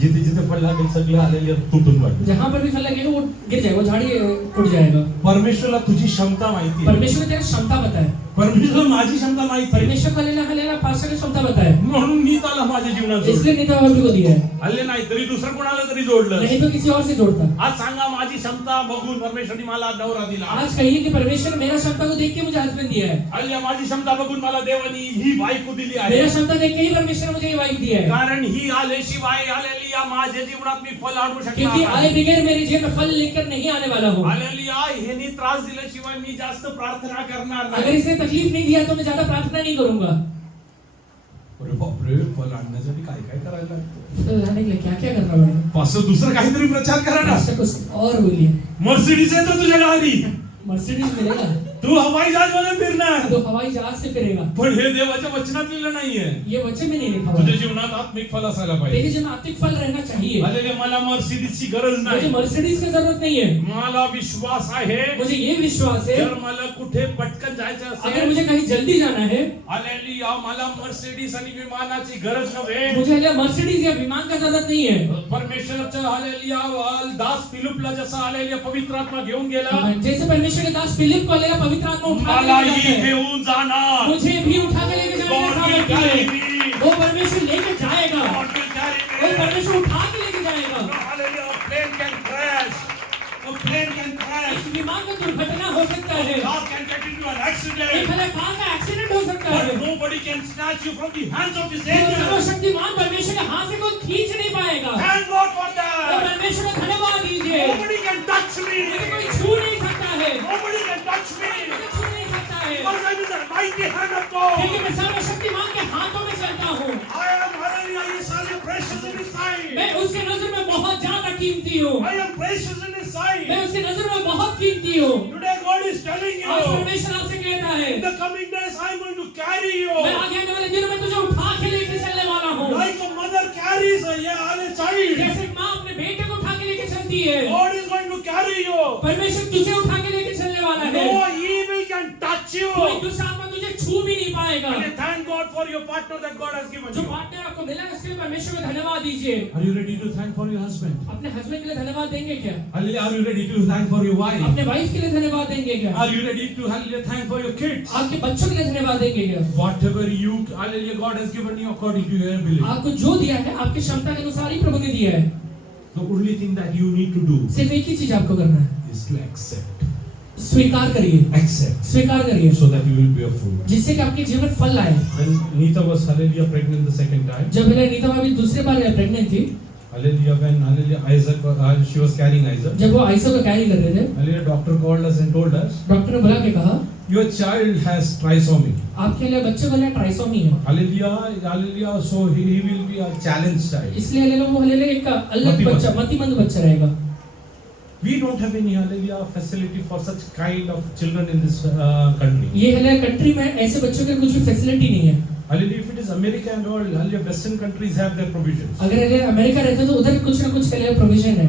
जिथे जिथे फळ लागेल सगळे आलेले तुटून पडतात. जहां पर भी फल लगेगा वो गिर जाएगा, वो झाड़ी टूट जाएगा। परमेश्वरला तुझी क्षमता माहिती आहे. परमेश्वर को तेरी क्षमता पता है। परमेश्वरला माझी क्षमता माहिती आहे. परमेश्वर को हलेला पास्टर की क्षमता पता है, म्हणून मी त्याला माझ्या जीवनात जोडलं. इसलिए नीता भाभी को दिया है, हल्ले नाही तरी दुसरं कोणाला तरी जोडलं. नहीं तो किसी और से जोड़ता। आज सांगा, माझी क्षमता बघून परमेश्वराने मला नवरा दिला. आज कहिए कि परमेश्वर ने मेरा क्षमता को देख के मुझे हस्बैंड दिया है. हालेलुया. माझी क्षमता बघून मला देवाने ही बायको दिली आहे. मेरा क्षमता देख के ही परमेश्वर ने मुझे ये वाइफ दिया है. कारण ही आल्याशिवाय हालेलुया माझ्या जीवनात मी फल आणू शकणार क्योंकि आए नाही. बगैर मेरे जीवन में फल लेकर नहीं आने वाला हूँ. हालेलुया. ह्यानी त्रास दिल्याशिवाय मी जास्त प्रार्थना करणार अगर नाही. इसने तकलीफ नहीं दिया तो मैं ज्यादा प्रार्थना नहीं करूंगा. अरे बापरे, फल आणण्यासाठी काय काय करायला लागतं. फल लाने के लिए क्या क्या करना पड़ेगा. पास दुसरं काहीतरी प्रचार करा ना. ऐसा कुछ और बोलिए. मर्सिडीज आहे तो तुझ्या गाडी. मर्सिडीज मिलेगा तू हवाई जहाज मध्ये फिरणार. तो हवाई जहाज से फिरेगा. पण हे देवाच्या वचनात लिहिलं नाहीये. ये वचन में नहीं लिखा हुआ तुझ्या है. जीवनात आत्मिक फल असायला पाहिजे. तेरे जीवन में आत्मिक फल रहना चाहिए. हालेलुया. मला मर्सिडीजची गरज मुझे नाही. मर्सिडीज की जरूरत नहीं है. मला विश्वास आहे. मुझे ये विश्वास है जर मला कुठे पटकन जायचं अगर असेल, मुझे कहीं जल्दी जाना है, हालेलुया, मला मर्सिडीज आणि विमानाची गरज नव्हे. मुझे अगर मर्सिडीज या विमान का जरूरत नहीं है. परमेश्वराचं हालेलुया दास फिलिपला जसा हालेलुया पवित्र आत्मा घेऊन गेला, जैसे परमेश्वर के दास फिलिप को लेकर पवित्र आत्मा उठा के मलाही ले जाता है, घेऊन जाणार. मुझे भी उठा के लेके जाने का God will सामर्थ्य carry है. me. वो परमेश्वर लेके जाएगा. God will carry वो me. परमेश्वर उठा के लेके जाएगा. Hallelujah. A plane can crash. A plane can crash. एक विमान का दुर्घटना हो सकता है. Car can get into an एक accident. हले कार का एक्सीडेंट हो सकता But है. nobody can snatch you from the hands of his वो angels. सर्वशक्तिमान परमेश्वर के हाथ से कोई खींच नहीं पाएगा. Thank God for वो that. परमेश्वर को धन्यवाद दीजिए. Nobody can touch me. मुझे कोई छू नहीं सकता है. Nobody can touch me. मुझे छू नहीं सकता है. Because I'm in the mighty hand of God. क्योंकि मैं सर्वशक्तिमान के हाथों में चलता हूँ. I am hallelujah. He is highly precious in His sight. मैं उसके नजर में बहुत ज्यादा कीमती हूँ. I am precious in His sight. मैं उसके नजर में बहुत कीमती हूँ. Today God is telling आज you. परमेश्वर आपसे कहता है, In the coming days, I am going to carry you. मैं आगे आने वाले दिनों में तुझे उठा के लेके चलने वाला हूँ. Like a mother carries a child. जैसे माँ अपने बेटे को उठा के लेके चलती है, God is going to carry you. परमेश्वर तुझे उठा के लेके चलने वाला है. No evil can touch you. कोई दुष्ट आत्मा तुझे छू भी नहीं पाएगा. And thank God for your partner that God has given जो you. पार्टनर आपको मिला इसके लिए परमेश्वर को धन्यवाद दीजिए. Are you ready to thank for your husband? अपने हस्बैंड के लिए धन्यवाद देंगे क्या? Hallelujah. Are you ready to thank for your wife? अपने वाइफ के लिए धन्यवाद देंगे क्या? Are you ready to hallelujah thank for your kids? आपके बच्चों के लिए धन्यवाद देंगे क्या? Whatever you hallelujah God has given you according to your ability. आपको जो दिया है आपकी क्षमता के अनुसार ही प्रभु ने दिया है. The only thing that you need to do सिर्फ एक ही चीज आपको करना है, is to accept. स्वीकार करिए. Accept. स्वीकार करिए So that you will bear fruit. जिससे कि आपके जीवन में फल आए. When Neeta was hallelujah pregnant the second time, जब मैंने नीता भाभी दूसरे बार प्रेग्नेंट थी, hallelujah when hallelujah Isaac she was carrying Isaac. जब वो आइसा को कैरी कर रहे थे, Hallelujah doctor called us and told us doctor ने बुला के कहा, your child has trisomy. आपके लिए बच्चे को लिए ट्राइसोमी है. Hallelujah so he will be a challenge child. इसलिए ले लो वो ले ले एक अलग मतिमंद. बच्चा, मतिमंद बच्चा रहेगा. We don't have any hallelujah facility for such kind of children in this country. ये हले कंट्री में ऐसे बच्चों के कुछ भी फैसिलिटी नहीं है. Hallelujah if it is America and all hallelujah western countries have their provisions. अगर हले अमेरिका रहते तो उधर कुछ ना कुछ के लिए प्रोविजन है.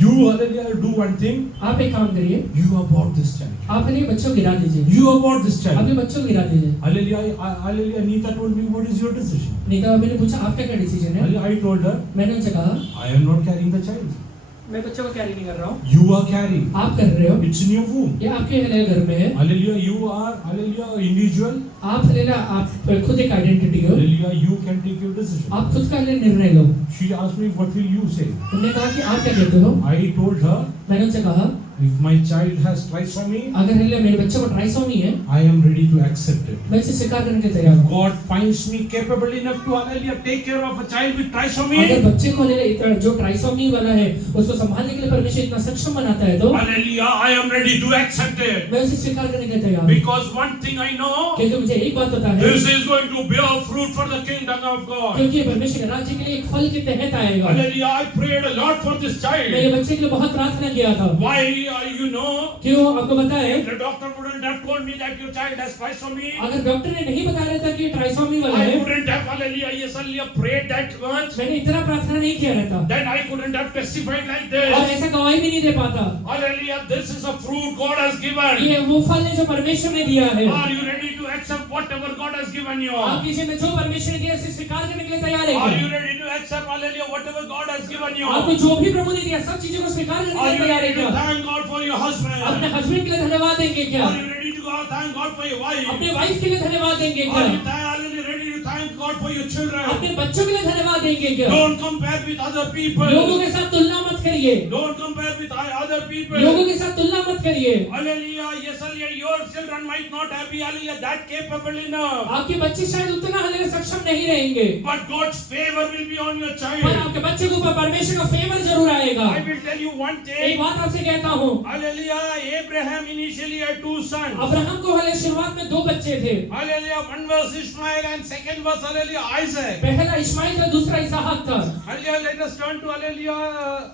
You hallelujah do one thing. आप एक काम करिए, You abort this child. आप हले बच्चों को गिरा दीजिए. You abort this child. आपके बच्चों को गिरा दीजिए. Hallelujah Neeta told me what is your decision. Nita भाभी ने पूछा आपका क्या डिसीजन है? Hallelujah I told her मैंने उनसे कहा I am not carrying the child. मैं बच्चों को कैरी नहीं कर रहा हूँ. You are carrying. आप कर रहे हो. It's in your womb. ये आपके हले घर में है. Hallelujah you are hallelujah individual. आप हले आप खुद एक आइडेंटिटी हो. Hallelujah you can take your decision. आप खुद का हले निर्णय लो. She asked me what will you say. उन्होंने कहा कि आप क्या कहते हो? I told her मैंने उनसे कहा if my child has trisomy अगर हले मेरे बच्चे को ट्राइसोमी है, I am ready to accept it. मैं इसे स्वीकार करने के लिए तैयार If हूँ. God finds me capable enough to hallelujah take care of a child with trisomy, अगर बच्चे को हले जो ट्राइसोमी वाला है उसको संभालने के लिए परमेश्वर इतना सक्षम बनाता है तो Hallelujah. I am ready to accept it. मैं उसे स्वीकार करने के लिए तैयार हूँ. Because one thing I know, क्योंकि मुझे एक बात पता है, this is going to bear fruit for the kingdom of God. क्योंकि परमेश्वर के राज्य के लिए एक फल के तहत आएगा. Hallelujah. I prayed a lot for this child. मेरे बच्चे के लिए बहुत प्रार्थना किया था. Why? You know, क्यों आपको पता है? the doctor wouldn't have told me that your child has trisomy. अगर डॉक्टर ने नहीं बताया रहता कि ये ट्राइसोमी वाला I है, wouldn't have hallelujah, yes, hallelujah, prayed that much. मैंने इतना प्रार्थना नहीं किया रहता. Then I couldn't have testified like और this. ऐसा गवाही भी नहीं दे पाता. Hallelujah, this is a fruit God has given. ये वो फल है जो परमेश्वर ने दिया है. Are you ready to accept whatever God has given you? आप किसी में जो परमेश्वर ने दिया उसे स्वीकार करने के लिए तैयार Are you है. ready to accept hallelujah, whatever God has given you? आपको जो भी प्रभु ने दिया सब चीजों को स्वीकार करने के Are लिए you तैयार है ready to क्या? thank God for your husband? अपने हस्बैंड के लिए धन्यवाद देंगे क्या? Are you ready to thank God for your wife? अपने वाइफ के लिए धन्यवाद देंगे क्या? Are you ready to thank God for your children? अपने बच्चों के लिए धन्यवाद देंगे क्या? Don't compare with other people. लोगों के साथ तुलना मत करिए, Don't compare with other people. लोगों के साथ तुलना मत करिए। Hallelujah. Yes, hallelujah. Your children might not have be hallelujah that capable enough. आपके बच्चे शायद उतना हालेलुया सक्षम नहीं रहेंगे, But God's favor will be on your पर child. आपके बच्चे के ऊपर परमेश्वर का फेवर जरूर आएगा। I will tell you one एक thing. बात आपसे कहता हूँ, Hallelujah. Abraham initially had 2 sons. Abraham को हालेलुया शुरुआत में 2 बच्चे थे, Hallelujah. One was Ishmael and second was hallelujah Isaac. पहला इश्माइल था, दूसरा इसहाक था। Hallelujah. Let us turn to hallelujah.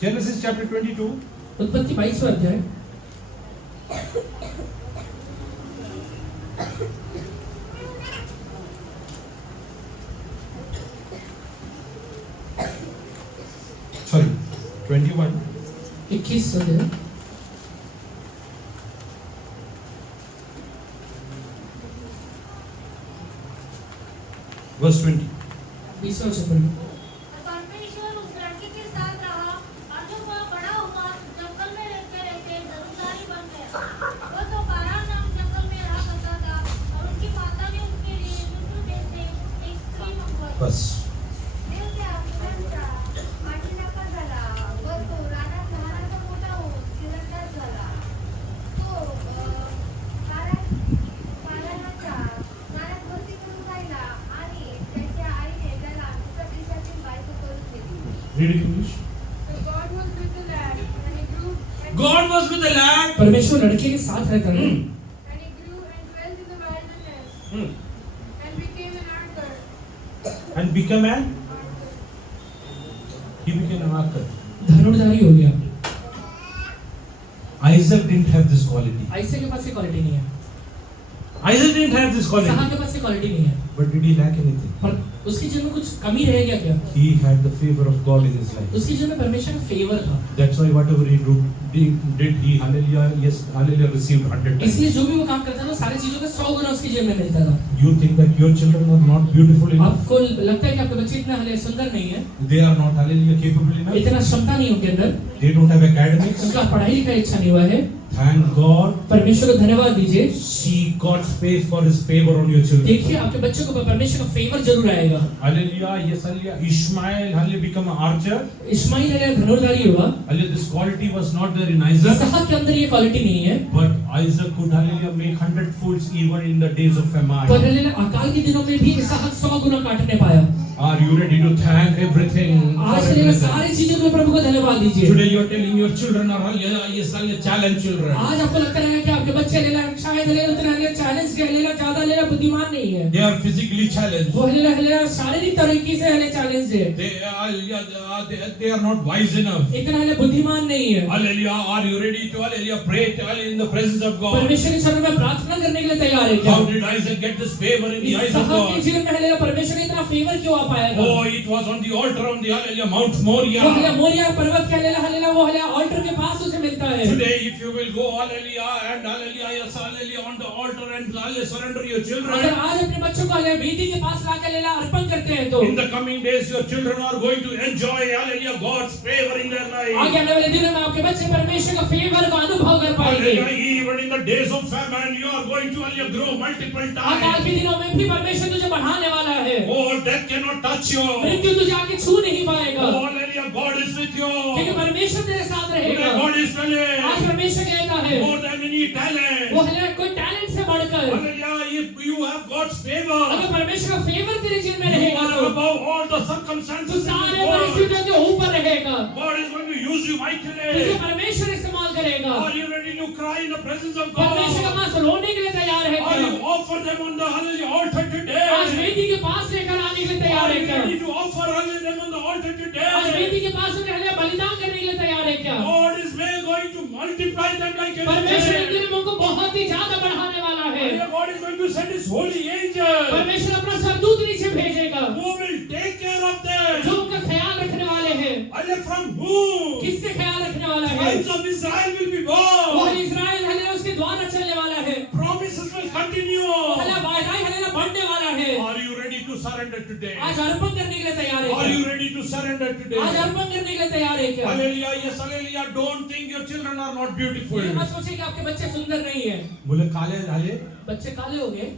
Genesis chapter 22. उत्पत्ति 22वां अध्याय। Sorry, 21. 21 अध्याय। Verse 20. 20वां चैप्टर। परमेश्वर उस लड़के के साथ रहा और जब वह बड़ा हुआ जंगल में रहते रहते जरूदारी बन गया। वह तो पारान नाम जंगल में रहा करता था और उसकी माता ने उसके लिए मिस्र देश से एक स्त्री मंगवाई। बस। देवच्या मुलांचा पाठीनाका झाला व तो रानात लहानाचा मोठा होऊन तिरंदाज झाला. तो पालानाच्या रानात वस्ती करून राहिला आणि त्याच्या आईने त्याला दुसऱ्या देशातील बायको करून दिली. Read it in English. So God was with the lad and he grew God was with the lad. परमेश्वर लड़के के साथ रहता है and dwelt in the wilderness and became an archer. And become an? He became an archer. धनुर्धारी हो गया। Isaac didn't have this quality. आइसे के पास ये क्वालिटी नहीं है, Isaac didn't have this quality. इसहाक के पास ये क्वालिटी नहीं है, But did he lack anything? पर उसके जीवन में कुछ कमी रह गया क्या? He had the favor of God in his life. उसके जीवन में परमेश्वर का फेवर था, That's why whatever he did he hallelujah, yes, hallelujah, received 100 times. इसलिए जो भी वो काम करता था सारी चीजों का 100 गुना उसके जीवन में मिलता था। You think that your children are not beautiful enough? आपको लगता है कि आपके बच्चे इतना हालेलुया सुंदर नहीं है, They are not hallelujah capable enough? इतना क्षमता नहीं उनके अंदर, They don't have academics? उनका पढ़ाई लिखाई अच्छा नहीं हुआ है। Thank God. परमेश्वर को धन्यवाद दीजिए। Seek God's face for his favor on your children. देखिए आपके बच्चों को परमेश्वर का फेवर जरूर आएगा। Hallelujah, yes, hallelujah. Ishmael, hallelujah, become an archer. Ishmael hallelujah धनुर्धारी हुआ, Hallelujah, this quality was not there in Isaac. इसहाक के अंदर ये क्वालिटी नहीं है, But Isaac could, hallelujah, make 100 folds even in the days of पर famine. हालेलुया अकाल के दिनों में भी इसहाक 100 गुना काटने पाया। Are you ready to thank everything? for आज के लिए everything? सारी चीजों में प्रभु को धन्यवाद दीजिए। Today you are telling your children are hallelujah, yes, hallelujah, challenge children. आज आपको लगता है कि आपके बच्चे लेला शायद लेला उतना लेला चैलेंज के लेला ज्यादा लेला बुद्धिमान नहीं है, They are physically challenged. वो लेला शारीरिक तरीके से लेला चैलेंज है, They are not wise enough. इतना लेला बुद्धिमान नहीं है। Hallelujah, are you ready to hallelujah pray hallelujah, in the presence of God? परमेश्वर के चरणों में प्रार्थना करने के लिए तैयार है क्या? How did Isaac get this favor in the eyes of इसहाक के God? जीवन में लेला परमेश्वर का इतना फेवर क्यों आ पाया था? Oh, it was on the altar on the hallelujah Mount वो Moriah. हले मोरिया पर्वत के लेला वो हले ऑल्टर के पास उसे मिलता है। Today, if you will go hallelujah and hallelujah, yes, hallelujah on the altar and hallelujah surrender your अगर children. आज अपने बच्चों को हले वेदी के पास लाकर लेला अर्पण करते हैं तो In the coming days, your children are going to enjoy hallelujah God's favor in their life. आगे आने वाले दिनों में आपके बच्चे परमेश्वर का फेवर का अनुभव कर पाएंगे। Hallelujah, even in the days of famine, you are going to hallelujah grow multiple अकाल times. के दिनों में भी परमेश्वर तुझे बढ़ाने वाला है, Oh, death cannot touch you. मृत्यु तुझे आगे छू नहीं पाएगा, Oh, hallelujah, God is with you. क्योंकि परमेश्वर तेरे साथ Today, रहेगा। God is telling आज परमेश्वर कहता है more than any talent. वो हले कोई टैलेंट से बढ़कर Hallelujah, if you have God's favor, अगर परमेश्वर का फेवर तेरे जीवन में you रहेगा are तो above all the तू circumstances in सारे this world. परिस्थितियों के ऊपर रहेगा, God is going to use you तुझे mightily. परमेश्वर इस्तेमाल करेगा। Are you ready to cry in the presence of परमेश्वर का God? पास रोने के लिए तैयार है Are क्या? you offer them on the hallelujah altar आज today? वेदी के पास लेकर आने के लिए तैयार Are है you क्या? ready to offer hallelujah them on the altar आज today? वेदी के पास उन्हें हले बलिदान करने के लिए तैयार है क्या? God is going to multiply them like परमेश्वर इन anything. दिनों को बहुत ही ज्यादा बढ़ाने वाला है। Hallelujah, God is going to send His holy angel परमेश्वर अपना स्वर्गदूत नीचे भेजेगा who will take care of them. जो उनका ख्याल रखने वाले हैं। Hallelujah, from whom? किससे ख्याल रखने वाला है? Tribes of Israel will be वो born. इज़राइल हले उसके द्वारा चलने वाला है। Promises will continue. हले वायदाएं हले बढ़ने वाला है। Are you ready to surrender today? आज अर्पण करने के लिए तैयार है Are क्या? you ready to surrender आज today? अर्पण करने के लिए तैयार है क्या? Hallelujah, yes, hallelujah. Don't think your children are not beautiful. ये मत सोचिए कि आपके बच्चे सुंदर नहीं है। मुले काले झाले, बच्चे काले हो गए,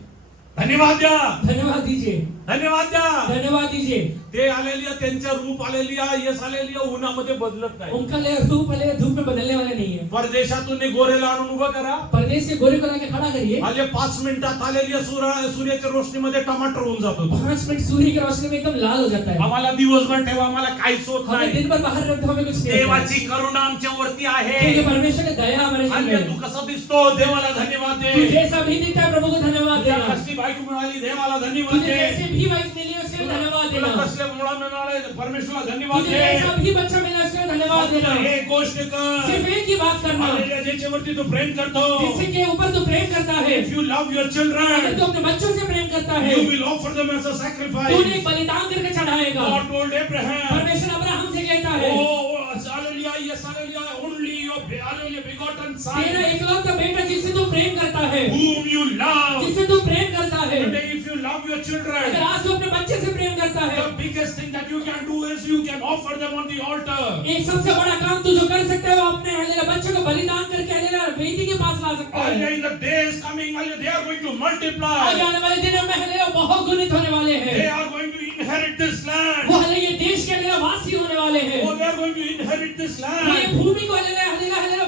धन्यवाद द्या, धन्यवाद दीजिए, धन्यवाद द्या. धन्यवाद दीजिए. ते आलेलिया त्यांच्या रूप आलेलिया यश आलेलिया उन्हामध्ये बदलत नाही. उनका रूप धूप में बदलने वाला नहीं है. परदेशातून गोरेला आणून उभं करा. परदेश से गोरे को लाके खड़ा करिए. आले 5 मिनिटात आलेलिया सूर्याच्या रोशनीमध्ये टमाटर होऊन जातो. 5 मिनट सूर्य की रोशनी में एकदम लाल हो जाता है. आम्हाला दिवसभर ठेवा, आम्हाला काहीच होत हमें नाही. दिन भर बाहर रखते हमें कुछ नहीं होता. देवाची करुणा आमच्या वरती आहे. क्योंकि परमेश्वर की दया हमारे जीवन अन्य में तू है. कसा दिसतो देवाला धन्यवाद दे. तू जैसा भी दिखता है प्रभु को धन्यवाद तुला देना. कसली बायको मिळाली देवाला धन्यवाद तुझे दे. जैसे भी वाइफ मिली उसके लिए धन्यवाद तुला देना. कसले मुळा मिळाले परमेश्वराला धन्यवाद तुझे दे. जैसा भी बच्चा मिला उसके लिए धन्यवाद देना. फक्त एक गोष्ट कर. सिर्फ एक ही बात करना. हालेलुया, ज्याच्यावरती तू प्रेम करतो. जिसके के ऊपर तू प्रेम करता है. If you love your अगर children, तू अपने बच्चों से प्रेम करता है, you will offer them as a sacrifice. तूने एक बलिदान करके चढ़ाएगा. God told Abraham, परमेश्वर अब्राहम से कहता है, oh, hallelujah, yes, hallelujah, only your hallelujah, begotten son, तेरा इकलौता बेटा जिससे तू प्रेम करता है, whom you love. जिससे तू प्रेम करता है. Today, if you love your अगर children, आज तू अपने बच्चे से प्रेम करता है, the biggest thing that you can do is you can offer them on the altar. एक सबसे बड़ा काम तू जो कर सकता है वो अपने हलेला बच्चे को बलिदान करके हलेला वेदी के पास ला सकता Hallelujah, है. in the days coming, hallelujah, they are going to multiply. आज आने वाले दिनों में हलेला बहुत गुणित होने वाले They हैं. are going to inherit this land. वो हले ये देश के हलेला वासी होने वाले हैं. Oh, they are going to inherit this वो ये land. भूमि को हलेला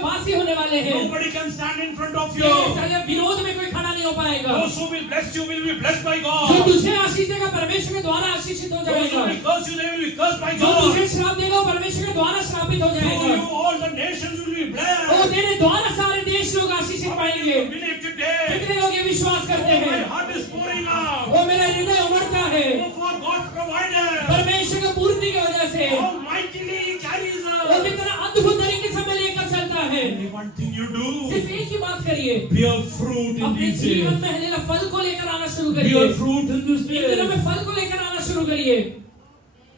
वासी होने वाले हैं. Nobody can stand in front of ये you. साले विरोध में कोई खड़ा नहीं हो पाएगा. Those who will bless you will be blessed by जो God. तुझे आशीष देगा परमेश्वर के द्वारा आशीषित हो Those who जाएगा. will curse you, they will be cursed by जो तुझे God. श्राप देगा वो परमेश्वर के द्वारा श्रापित हो Through जाएगा. you, all the nations will be वो blessed. तेरे द्वारा सारे देश लोग आशीषित पाएंगे. Believe today. कितने लोग ये विश्वास करते Oh, my हैं? heart is pouring out. वो मेरा हृदय उमड़ता है Oh, for God provided. परमेश्वर की पूर्ति की वजह से. How mightily He carries वो us. कितना अद्भुत तरीके से हमें लेकर चलता है. Only one thing you do. सिर्फ एक ही बात करिए, Bear fruit in अपने these जीवन days. में हलेला फल को लेकर आना शुरू करिए. Bear fruit in this इन दिनों day. में फल को लेकर आना शुरू करिए.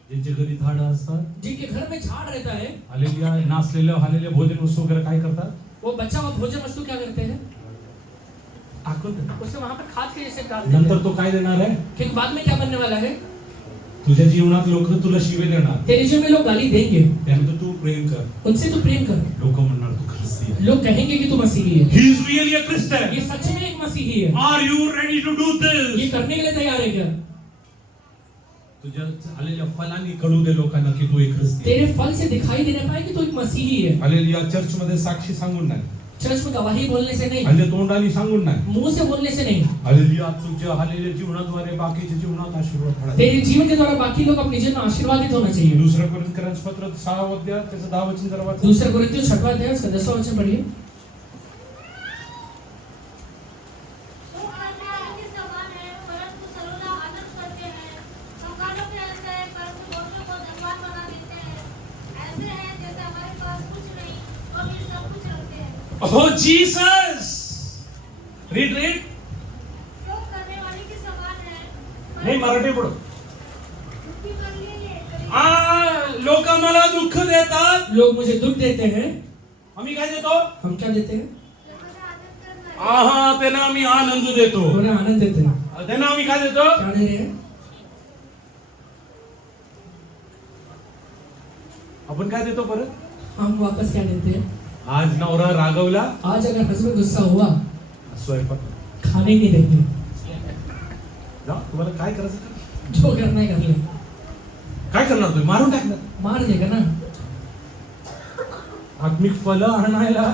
ज्यांच्या घरी झाडं असतात, जिनके घर में झाड़ रहता है, हालेलुया, नाचलेलं हालेलुया भोजन वस्तू वगैरे काय करतात? वो बच्चा वो भोजन वस्तु क्या करते हैं? टाकून देतात. उसे वहां पर खाद के जैसे डालते हैं. नंतर तो काय देणार आहे? क्योंकि बाद में क्या बनने वाला है? तुझ्या जीवनात लोक तुला शिवे देणार. तेरे जीवन में लोग गाली देंगे. त्यानंतर तू प्रेम कर. उनसे तू प्रेम कर. लोक म्हणणार तू ख्रिस्ती आहे. लोग कहेंगे कि तू मसीही है. He is really a Christian. ये सच में एक मसीही है. Are you ready to do this? ये करने के लिए तैयार है क्या? तुझ्या आलेल्या फलांनी कळू दे लोकांना की तू एक ख्रिस्ती आहे. तेरे फल से दिखाई देने पाए कि तू एक मसीही है. हालेलुया, चर्च मध्ये साक्षी सांगून नाही, चर्च में गवाही बोलने से नहीं, म्हणजे तोंडाने सांगून नाही. मुंह से बोलने से नहीं. हालेलुया, तुझ्या हालेलुया जीवनाद्वारे बाकीच्या जीवनात आशीर्वाद पडा. तेरे जीवन के द्वारा बाकी लोग अपने जीवन में आशीर्वादित होना चाहिए. दुसरं कोरिन्थियन्स पत्र 6 अध्याय त्याचं 10 वचन जरा वाचा. दूसरा कोरिन्थियों 6वां अध्याय उसका 10वां वचन पढ़िए. तो करने वाले के समान है, परंतु सर्वदा आदर करते हैं, कंगालों के ऐसे हैं, परंतु बहुतों को धनवान बना देते हैं, ऐसे हैं जैसे हमारे पास कुछ नहीं और वे सब कुछ रखते हैं. Oh, Jesus. Read. तो करने वाले के समान है, नाही मराठी पढ. दुखी कर लिए लोक आम्हाला दुःख देतात. लोग मुझे दुख देते हैं, आम्ही काय देतो? हम क्या देते हैं? आदत करना आहा, त्यांना आम्ही आनंद देतो. उन्हें आनंद देते हैं. त्यांना आम्ही काय देतो? क्या दे रहे हैं? आपण काय देतो परत? हम वापस क्या देते हैं? आज नवरा रागवला, आज अगर हस्बैंड गुस्सा हुआ, स्वयंपाक खाने ही नहीं देंगे. जा, तुम्हाला काय करायचं का? जो करना है कर ले. काय करणार तुम्ही? मारून टाकणार. मार देगा ना. आत्मिक फल आणायला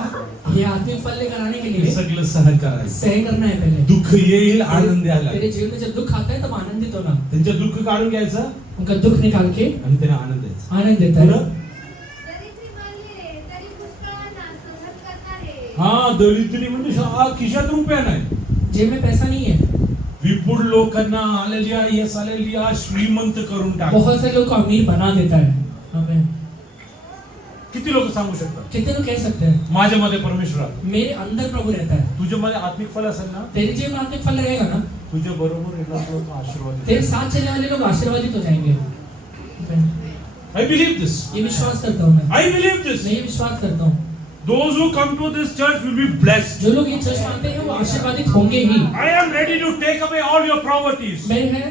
ये आत्मिक फल लेकर आने के हे लिए सगळं सहन करायचं. सह करना है पहले. दुःख येईल, आनंद द्यायला. तेरे जीवन में जब दुख आता है तब आनंदित होना. त्यांचं दुःख काढून घ्यायचं उनका दुख निकाल के आणि त्यांना आनंद द्यायचा. आनंद देता है. पुढं? दरिद्री मानले तरी पुष्कळांना सहन करणारे, हा, दलितरी म्हणजे खिशात रुपया नाही. जेब में पैसा नहीं है. विपुल लोकांना आलेल्या यस आलेल्या श्रीमंत करून टाक. बहुत से लोग को अमीर बना देता है. हमें किती लोक सांगू शकतात कितने लोग कह सकते हैं माझ्यामध्ये परमेश्वर आहे. मेरे अंदर प्रभु रहता है. तुझ्यामध्ये आत्मिक फल असेल ना, तेरे जीवन में आत्मिक फल रहेगा ना, तुझ्या बरोबर येणार तो आशीर्वाद आहे. तेरे साथ चलने वाले लोग आशीर्वादित हो जाएंगे. I believe this. ये विश्वास करता हूँ मैं. I believe this. मैं ये विश्वास करता हूँ. Those who come to this church will be blessed. जो लोग ये चर्च मानते हैं वो आशीर्वादित होंगे ही. I am ready to take away all your poverties. मैं है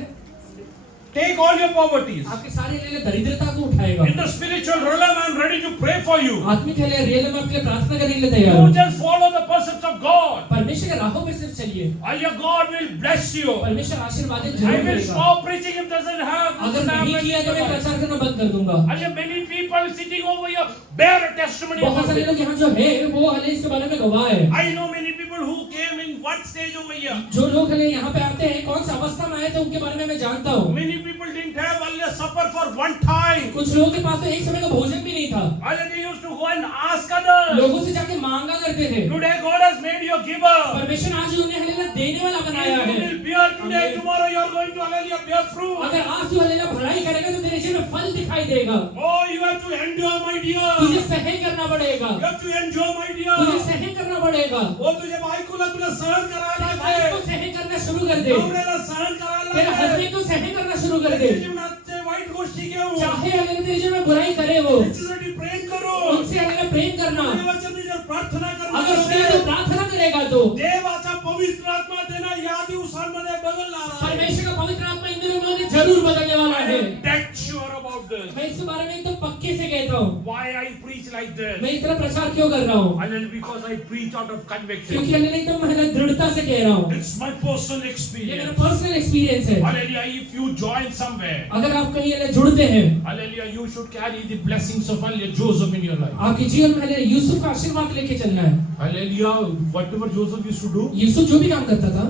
Take all your poverties. आपके सारे लिए दरिद्रता को उठाएगा. In the spiritual realm, I am ready to pray for you. आत्मिक रियल में आपके लिए प्रार्थना करने के लिए तैयार You हूँ. just follow the precepts of God. परमेश्वर के राहों पे सिर्फ चलिए। Hallelujah, God will bless you. परमेश्वर आशीर्वादित I जरूर will करेगा। stop preaching if doesn't have. अगर नहीं किया तो मैं प्रचार करना बंद कर दूंगा। Hallelujah, many people sitting over here bear a testimony बहुत about सारे it. लोग यहाँ जो है वो हले इसके बारे में गवाह है। I know many people who came in what stage over here. जो लोग हले यहाँ पे आते हैं कौन सा अवस्था में आए थे उनके बारे में मैं जानता हूँ। Many people didn't have hallelujah supper for one time. कुछ लोगों के पास तो एक समय का भोजन भी नहीं था। Hallelujah, they used to go and ask others. लोगों से जाके मांगा करते थे। Today God has made you a giver. परमेश्वर आज उन्हें हले देने वाला बनाया If है। you will bear today, tomorrow you are going to hallelujah bear fruit. अगर आज तू हले भलाई करेगा तो तेरे जीवन में फल दिखाई देगा। Oh, you have to endure, my dear. तुझे सहन करना पड़ेगा। You have to endure, my dear. तुझे सहन करना पड़ेगा। वो तुझे बायकोला तुला सहन करायला तेरे भाई को सहन करना शुरू कर दे। नवऱ्याला सहन करायला तेरे हस्बैंड को सहन करना शुरू कर दे। त्याच्या जीवनात वाईट गोष्टी घेऊन चाहे अगर तेरे जीवन में बुराई करे वो, त्याच्यासाठी प्रेम करो. उनसे अगर प्रेम करना, देवाच्या जर प्रार्थना अगर करणार उसके लिए असेल, तो प्रार्थना करेगा तो देवाचा पवित्र आत्मा देना या दिवसांमध्ये बदलणार आहे. परमेश्वर का पवित्र आत्मा इन दिनों में उन्हें जरूर बदलने वाला I है। am dead sure about this. मैं इसके बारे में एकदम पक्के से कहता हूँ। Why I preach like this? मैं इतना प्रचार क्यों कर रहा हूँ? Hallelujah, because I preach out of conviction. क्योंकि मैंने एकदम मैं दृढ़ता से कह रहा हूँ। It's my personal ये मेरा experience. पर्सनल एक्सपीरियंस है। Hallelujah, if you join somewhere, अगर आप कहीं अलग जुड़ते हैं, hallelujah, you should carry the blessings of hallelujah Joseph in your life. आपके जीवन में हले यूसुफ का आशीर्वाद लेके चलना है। Hallelujah. Whatever Joseph used to do, Yusuf जो भी काम करता था,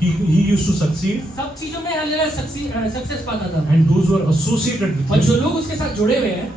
he used to succeed. सब चीजों में हले सक्सेस पाता था। And those who are associated with और him, जो लोग उसके साथ जुड़े हुए हैं,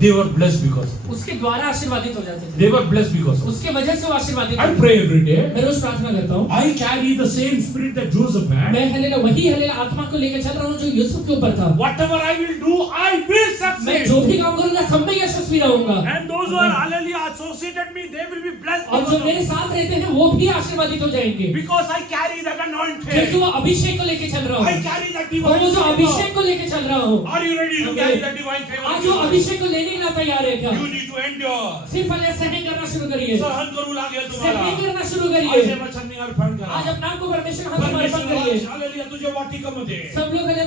they were blessed because of it. उसके द्वारा आशीर्वादित हो जाते थे। They were blessed because of it. उसके वजह से वो आशीर्वादित I होते थे। pray every day. मैं रोज प्रार्थना करता हूँ। I carry the same spirit that Joseph had. मैं हले वही हले आत्मा को लेकर चल रहा हूँ जो यूसुफ के ऊपर था। Whatever I will do, I will मैं succeed. जो भी काम करूंगा सब में यशस्वी रहूंगा। And those who are hallelujah associated me, they will be blessed. और जो मेरे साथ रहते हैं वो भी आशीर्वादित हो जाएंगे। Because I carry that क्योंकि anointing. वो अभिषेक को लेके चल रहा I हूँ। carry that और divine वो जो favor. अभिषेक को लेके चल रहा हूँ। Are you ready to carry that divine favor? आज जो अभिषेक को लेने के लिए तैयार है क्या? You need to endure. सिर्फ हले सहन करना शुरू करिए। सहन करू लागेल सहन तुम्हाला. करना शुरू आज करिए। हे वचन अर्पण करा. आज अपने आप को परमेश्वर के हाथ में अर्पण परमेश्वर करिए। आज हालेलुया तुझ्या वाटिकामध्ये. सब लोग हले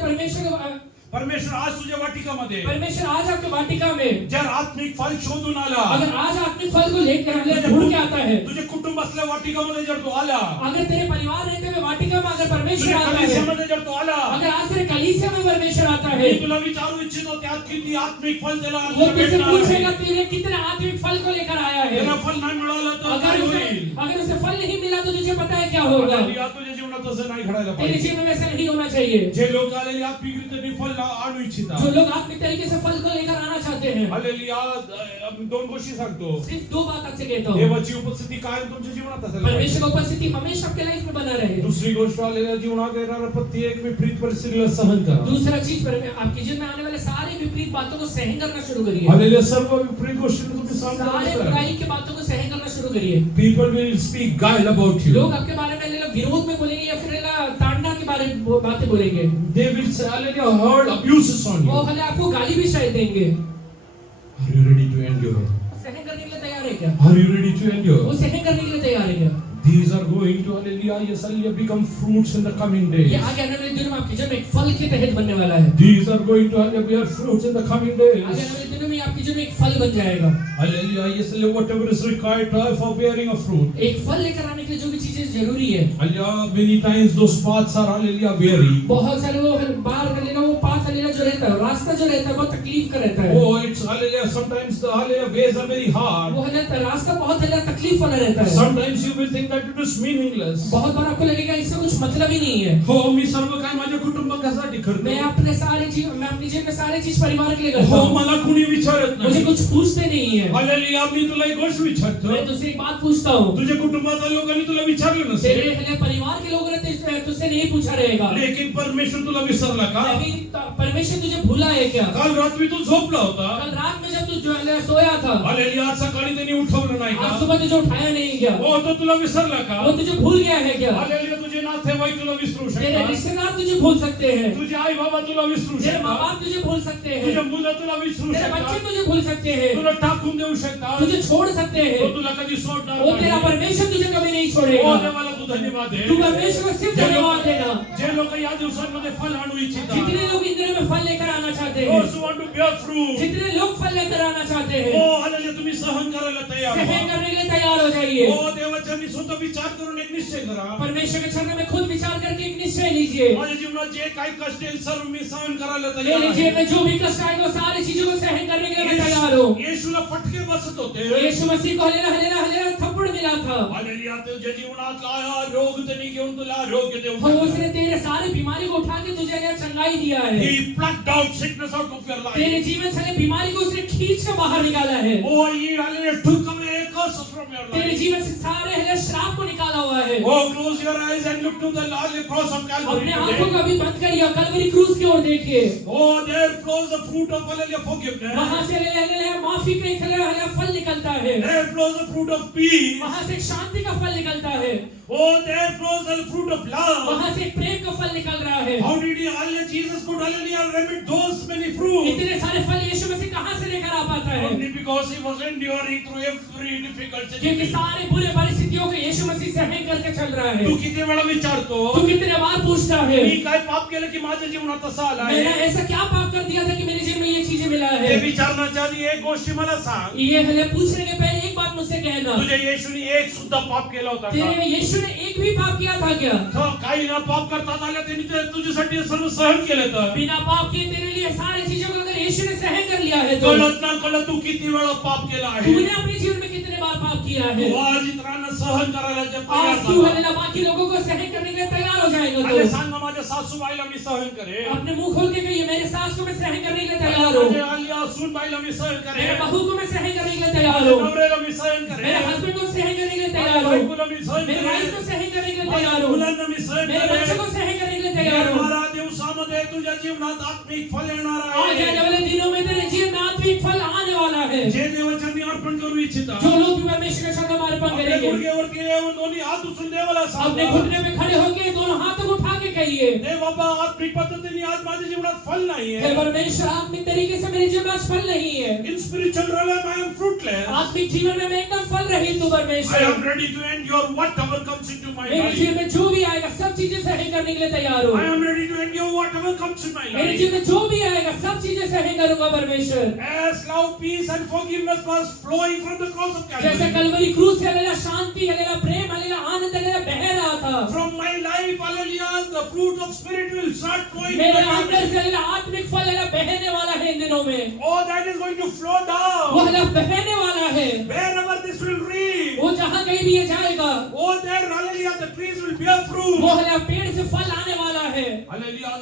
परमेश्वर आज तुझ्या वाटिकामध्ये परमेश्वर आज आपके वाटिका में जर आत्मिक फल शोधून आला, अगर आज आत्मिक फल को लेकर हले ढूंढ के आता है, तुझे कुटुंब असल्या वाटिकामध्ये जर तो आला, अगर तेरे परिवार रहते हुए वाटिका में अगर परमेश्वर तुझ्या आता है, कलिसियामध्ये जर तो आला, अगर आज तेरे कलीसिया में परमेश्वर आता है, मी तुला विचारू इच्छितो त्यात किती आत्मिक फल त्याला वो तुझसे भेटणार पूछेगा आहे. तेरे कितने आत्मिक फल को लेकर आया है। त्याला फल नाही मिळालं तर काय होईल? अगर उसे फल नहीं मिला तो तुझे पता है क्या होगा। हालेलुया तुझ्या जीवनात तसं नाही घडायला तेरे पाहिजे. जीवन में ऐसा नहीं होना चाहिए। जे लोक आलेले आत्मिक रीतीने फल आणू इच्छितात, जो लोग आत्मिक तरीके से फल को लेकर आना चाहते हैं, हालेलुया दोन गोष्टी सांगतो. सिर्फ दो बात आपसे कहता हूँ। देवाची उपस्थिती कायम तुमच्या जीवनात असायला परमेश्वर पाहिजे. की उपस्थिति हमेशा आपके लाइफ में बना रहे। दुसरी गोष्ट आलेल्या जीवनात येणाऱ्या प्रत्येक विपरीत परिस्थितीला सहन करा. दूसरा चीज आपके जीवन में आने वाले सारे विपरीत बातों को सहन करना शुरू करिए। हालेलुया सर्व विपरीत गोष्टींना तुम्ही सहन सारे करा. बुराई की बातों को सहन करना शुरू करिए। People will speak guile about you. लोग आपके बारे में विरोध में बोलेंगे या फिर ताड़ना के बारे में बातें बोलेंगे। They will say hallelujah hurl abuses on वो you. हले आपको गाली भी शायद देंगे। Are you ready to endure? सहन करने के लिए तैयार है क्या? Are you ready to endure? वो सहन करने के लिए तैयार है क्या? These are going to hallelujah yes hallelujah become fruits in the coming days. ये आगे आने वाले दिनों में आपके जीवन में एक फल के तहत बनने वाला है। These are going to hallelujah bear fruits in the coming आगे days. आने वाले दिनों में आपके जीवन में एक फल बन जाएगा। Hallelujah yes hallelujah whatever is required for bearing a fruit. एक फल लेकर आने के लिए जो भी चीजें जरूरी है। Hallelujah many times those paths are hallelujah weary. बहुत सारे वो बाहर कर लेना वो पाथ लेना जो रहता है रास्ता जो रहता है बहुत तकलीफ का रहता है। Oh it's hallelujah sometimes the hallelujah ways are very hard. वो है रास्ता बहुत है तकलीफ वाला रहता है। Sometimes you will think that it is meaningless. बहुत बार आपको लगेगा इससे कुछ मतलब ही नहीं है। हो मी सर्व काय माझ्या कुटुंबासाठी करतो. मैं अपने जीवन में सारे चीज परिवार के लिए करता हो हूँ। मला कुणी विचारत मुझे नाही. कुछ पूछते नहीं है। हालेलुया मी तुला एक गोष्ट विचारतो. मैं तुझसे एक बात पूछता हूँ। तुझ्या कुटुंबाच्या लोकांनी तुला विचारलं नसेल. तेरे परिवार के लोगों ने तुझसे नहीं पूछा रहेगा। लेकिन परमेश्वर तुला विसरला का? लेकिन परमेश्वर तुझे भूला है क्या? काल रात्री तू झोपला होता. कल रात में जब तू जो है सोया था, हालेलुया आज सकाळी त्यांनी उठवलं नाही आज का? सुबह तुझे उठाया नहीं क्या? हो तो तुला विसरला का? वो तुझे भूल गया है क्या? हालेलुया तुझे नातेवाईक तुला विसरू तेरे शकतात. रिश्तेदार तुझे भूल सकते हैं। तुझे आई बाबा तुला विसरू तेरे माँ शकतात. बाप तुझे भूल सकते हैं। तुझे मुलं तुला विसरू तेरे बच्चे शकतात. तुझे भूल सकते हैं। तुला टाकून देऊ शकतात. तुझे छोड़ सकते तो हैं। तुला कधी सोडणार वो तेरा नाही. परमेश्वर तुझे कभी नहीं हो छोड़ेगा। देवाला तू धन्यवाद दे. तू परमेश्वर को सिर्फ धन्यवाद देना। जे लोक या दिवसांमध्ये फल आणू इच्छितात. जितने लोग इन दिनों में फल लेकर आना चाहते हैं, Those who want to bear fruit. जितने लोग फल लेकर आना चाहते हैं, हो हालेलुया तुम्ही सहन करायला तयार सहन व्हा. करने के लिए तैयार हो जाइए। हो देवाच्या स्वतः विचार करून एक निश्चय करा. परमेश्वर के चरणों में खुद विचार करके एक निश्चय लीजिए. माझ्या जीवनात जे काही कष्ट येईल सर्व मी सहन करायला तयार मेरे जीवन आहे. में जो भी कष्ट आएगा वो सारी चीजों को सहन करने के लिए मैं तैयार हूँ. येशूला फटके बसत होते. यीशु मसीह को हलेला हलेला हलेला थप्पड़ मिला था. हालेलुया. तुझ्या जीवनात आया रोग त्यांनी घेऊन तुला आरोग्य देऊन और टाकलं. उसने तेरे सारे बीमारी को उठा के तुझे लिए चंगाई दिया है. He plucked out sickness out of your life. तेरे जीवन से बीमारी को उसने खींच कर बाहर निकाला है. Oh, he hallelujah took away curses from your तेरे life. जीवन से सारे हले श्राप को निकाला हुआ है. Oh, close your eyes and look to the cross of Calvary अपने आंखों को today. अभी बंद करिए और कलवरी क्रूस की ओर देखिए. Oh, there flows the fruit of hallelujah forgiveness. वहां से हले माफी का एक हले फल निकलता है. There flows the fruit of peace. वहां से एक शांति का फल निकलता है. Oh, there flows the fruit of love. वहां से एक प्रेम का फल निकल रहा है. How did he, hallelujah, Jesus could hallelujah remit those many fruits? इतने सारे फल यीशु मसीह कहां से लेकर आ पाता है? Only because he was enduring through every difficult क्योंकि situation. सारे बुरे परिस्थितियों को यीशु मसीह सहन करके चल रहा है. तू किती वेळा विचारतो तू कितने बार पूछता है मी काय पाप केलं की माझ्या जीवनात असं आलं मैंने आहे? ऐसा क्या पाप कर दिया था कि मेरे जीवन में ये चीजें मिला ते है? विचारण्याच्या आधी एक गोष्ट मला सांग. ये हले पूछने के पहले एक बात मुझसे कहना. तुझ्या येशूने एक सुद्धा पाप केला होता का? तेरे यीशु ने एक भी पाप किया था क्या? तो काही ना पाप करतात आल्या त्यांनी ते तुझ्यासाठी सर्व सहन केलं तर बिना पाप किए तेरे लिए सारी चीजों को अगर यीशु ने सहन कर लिया है तो कळत ना कळत तू किती वेळा पाप केला आहे. तूने अपने जीवन में कितने बार पाप किया है? तू आज इतरांना सहन करायला जे आज तयार तू झाला. हलेला बाकी लोगों को सहन करने के लिए तैयार हो जाएगा. अरे तो सांग ना, माझ्या सासूबाईला मी सहन करेन. अपने मुंह खोल के कहिए मेरे सास को मैं सहन करने के लिए तैयार हूँ. माझ्या आलिया सूनबाईला मी सहन मेरे करेन. बहू को मैं सहन करने के लिए तैयार माझ्या हूँ. नवऱ्याला मी सहन मेरे करेन. हस्बैंड को सहन करने के लिए माझ्या तैयार हूँ. बायकोला मी सहन मेरे वाइफ को करेन. सहन करने के लिए माझ्या तैयार हूँ. मुलांना मी सहन मेरे बच्चों को करेन. सहन करने के लिए तैयार हूँ. येणाऱ्या दिवसामध्ये तुझ्या जीवनात आत्मिक फल येणार आज आने आहे. वाले दिनों में तेरे जीवन में आत्मिक फल आने वाला है. जे देवाचरणी अर्पण करू इच्छिता जो लोग भी परमेश्वर के चरणों में अर्पण आपल्या करेंगे गुडघ्यावरती येऊन दोन्ही हात उचलून देवाला अपने सांगा. घुटने में खड़े होकर दोनों हाथों को उठा के कहिए हे बाबा, आत्मिक पद्धतीने आज माझ्या जीवनात फल हे नाहीये. परमेश्वर आत्मिक तरीके से मेरे जीवन में आज फल नहीं है. In spiritual realm I am fruitless. आत्मिक जीवन में मैं एकदम फल रहित हूँ I परमेश्वर. am ready to endure whatever comes into my मेरे life. जीवन में जो भी आएगा सब चीजें सहन करने के लिए तैयार हूँ. I am ready to endure whatever comes in my मेरे life. जीवन में जो भी आएगा सब चीजें सहन करूंगा परमेश्वर. As love, peace and forgiveness was flowing from the cross of जैसे Calvary. कलवरी क्रूस से हलेला शांति हलेला प्रेम हलेला आनंद हलेला बह रहा था. From my life, hallelujah, the fruit of spirit will start flowing. in मेरे my अंदर life. से हलेला आत्मिक फल हलेला बहने वाला है इन दिनों में. Oh, that is going to flow वो down. हलेला बहने वाला है. Wherever this will reach. वो जहाँ कहीं भी ये जाएगा Oh, there, hallelujah, the trees will bear fruit. वो हलेला पेड़ से फल आने वाला है. Hallelujah,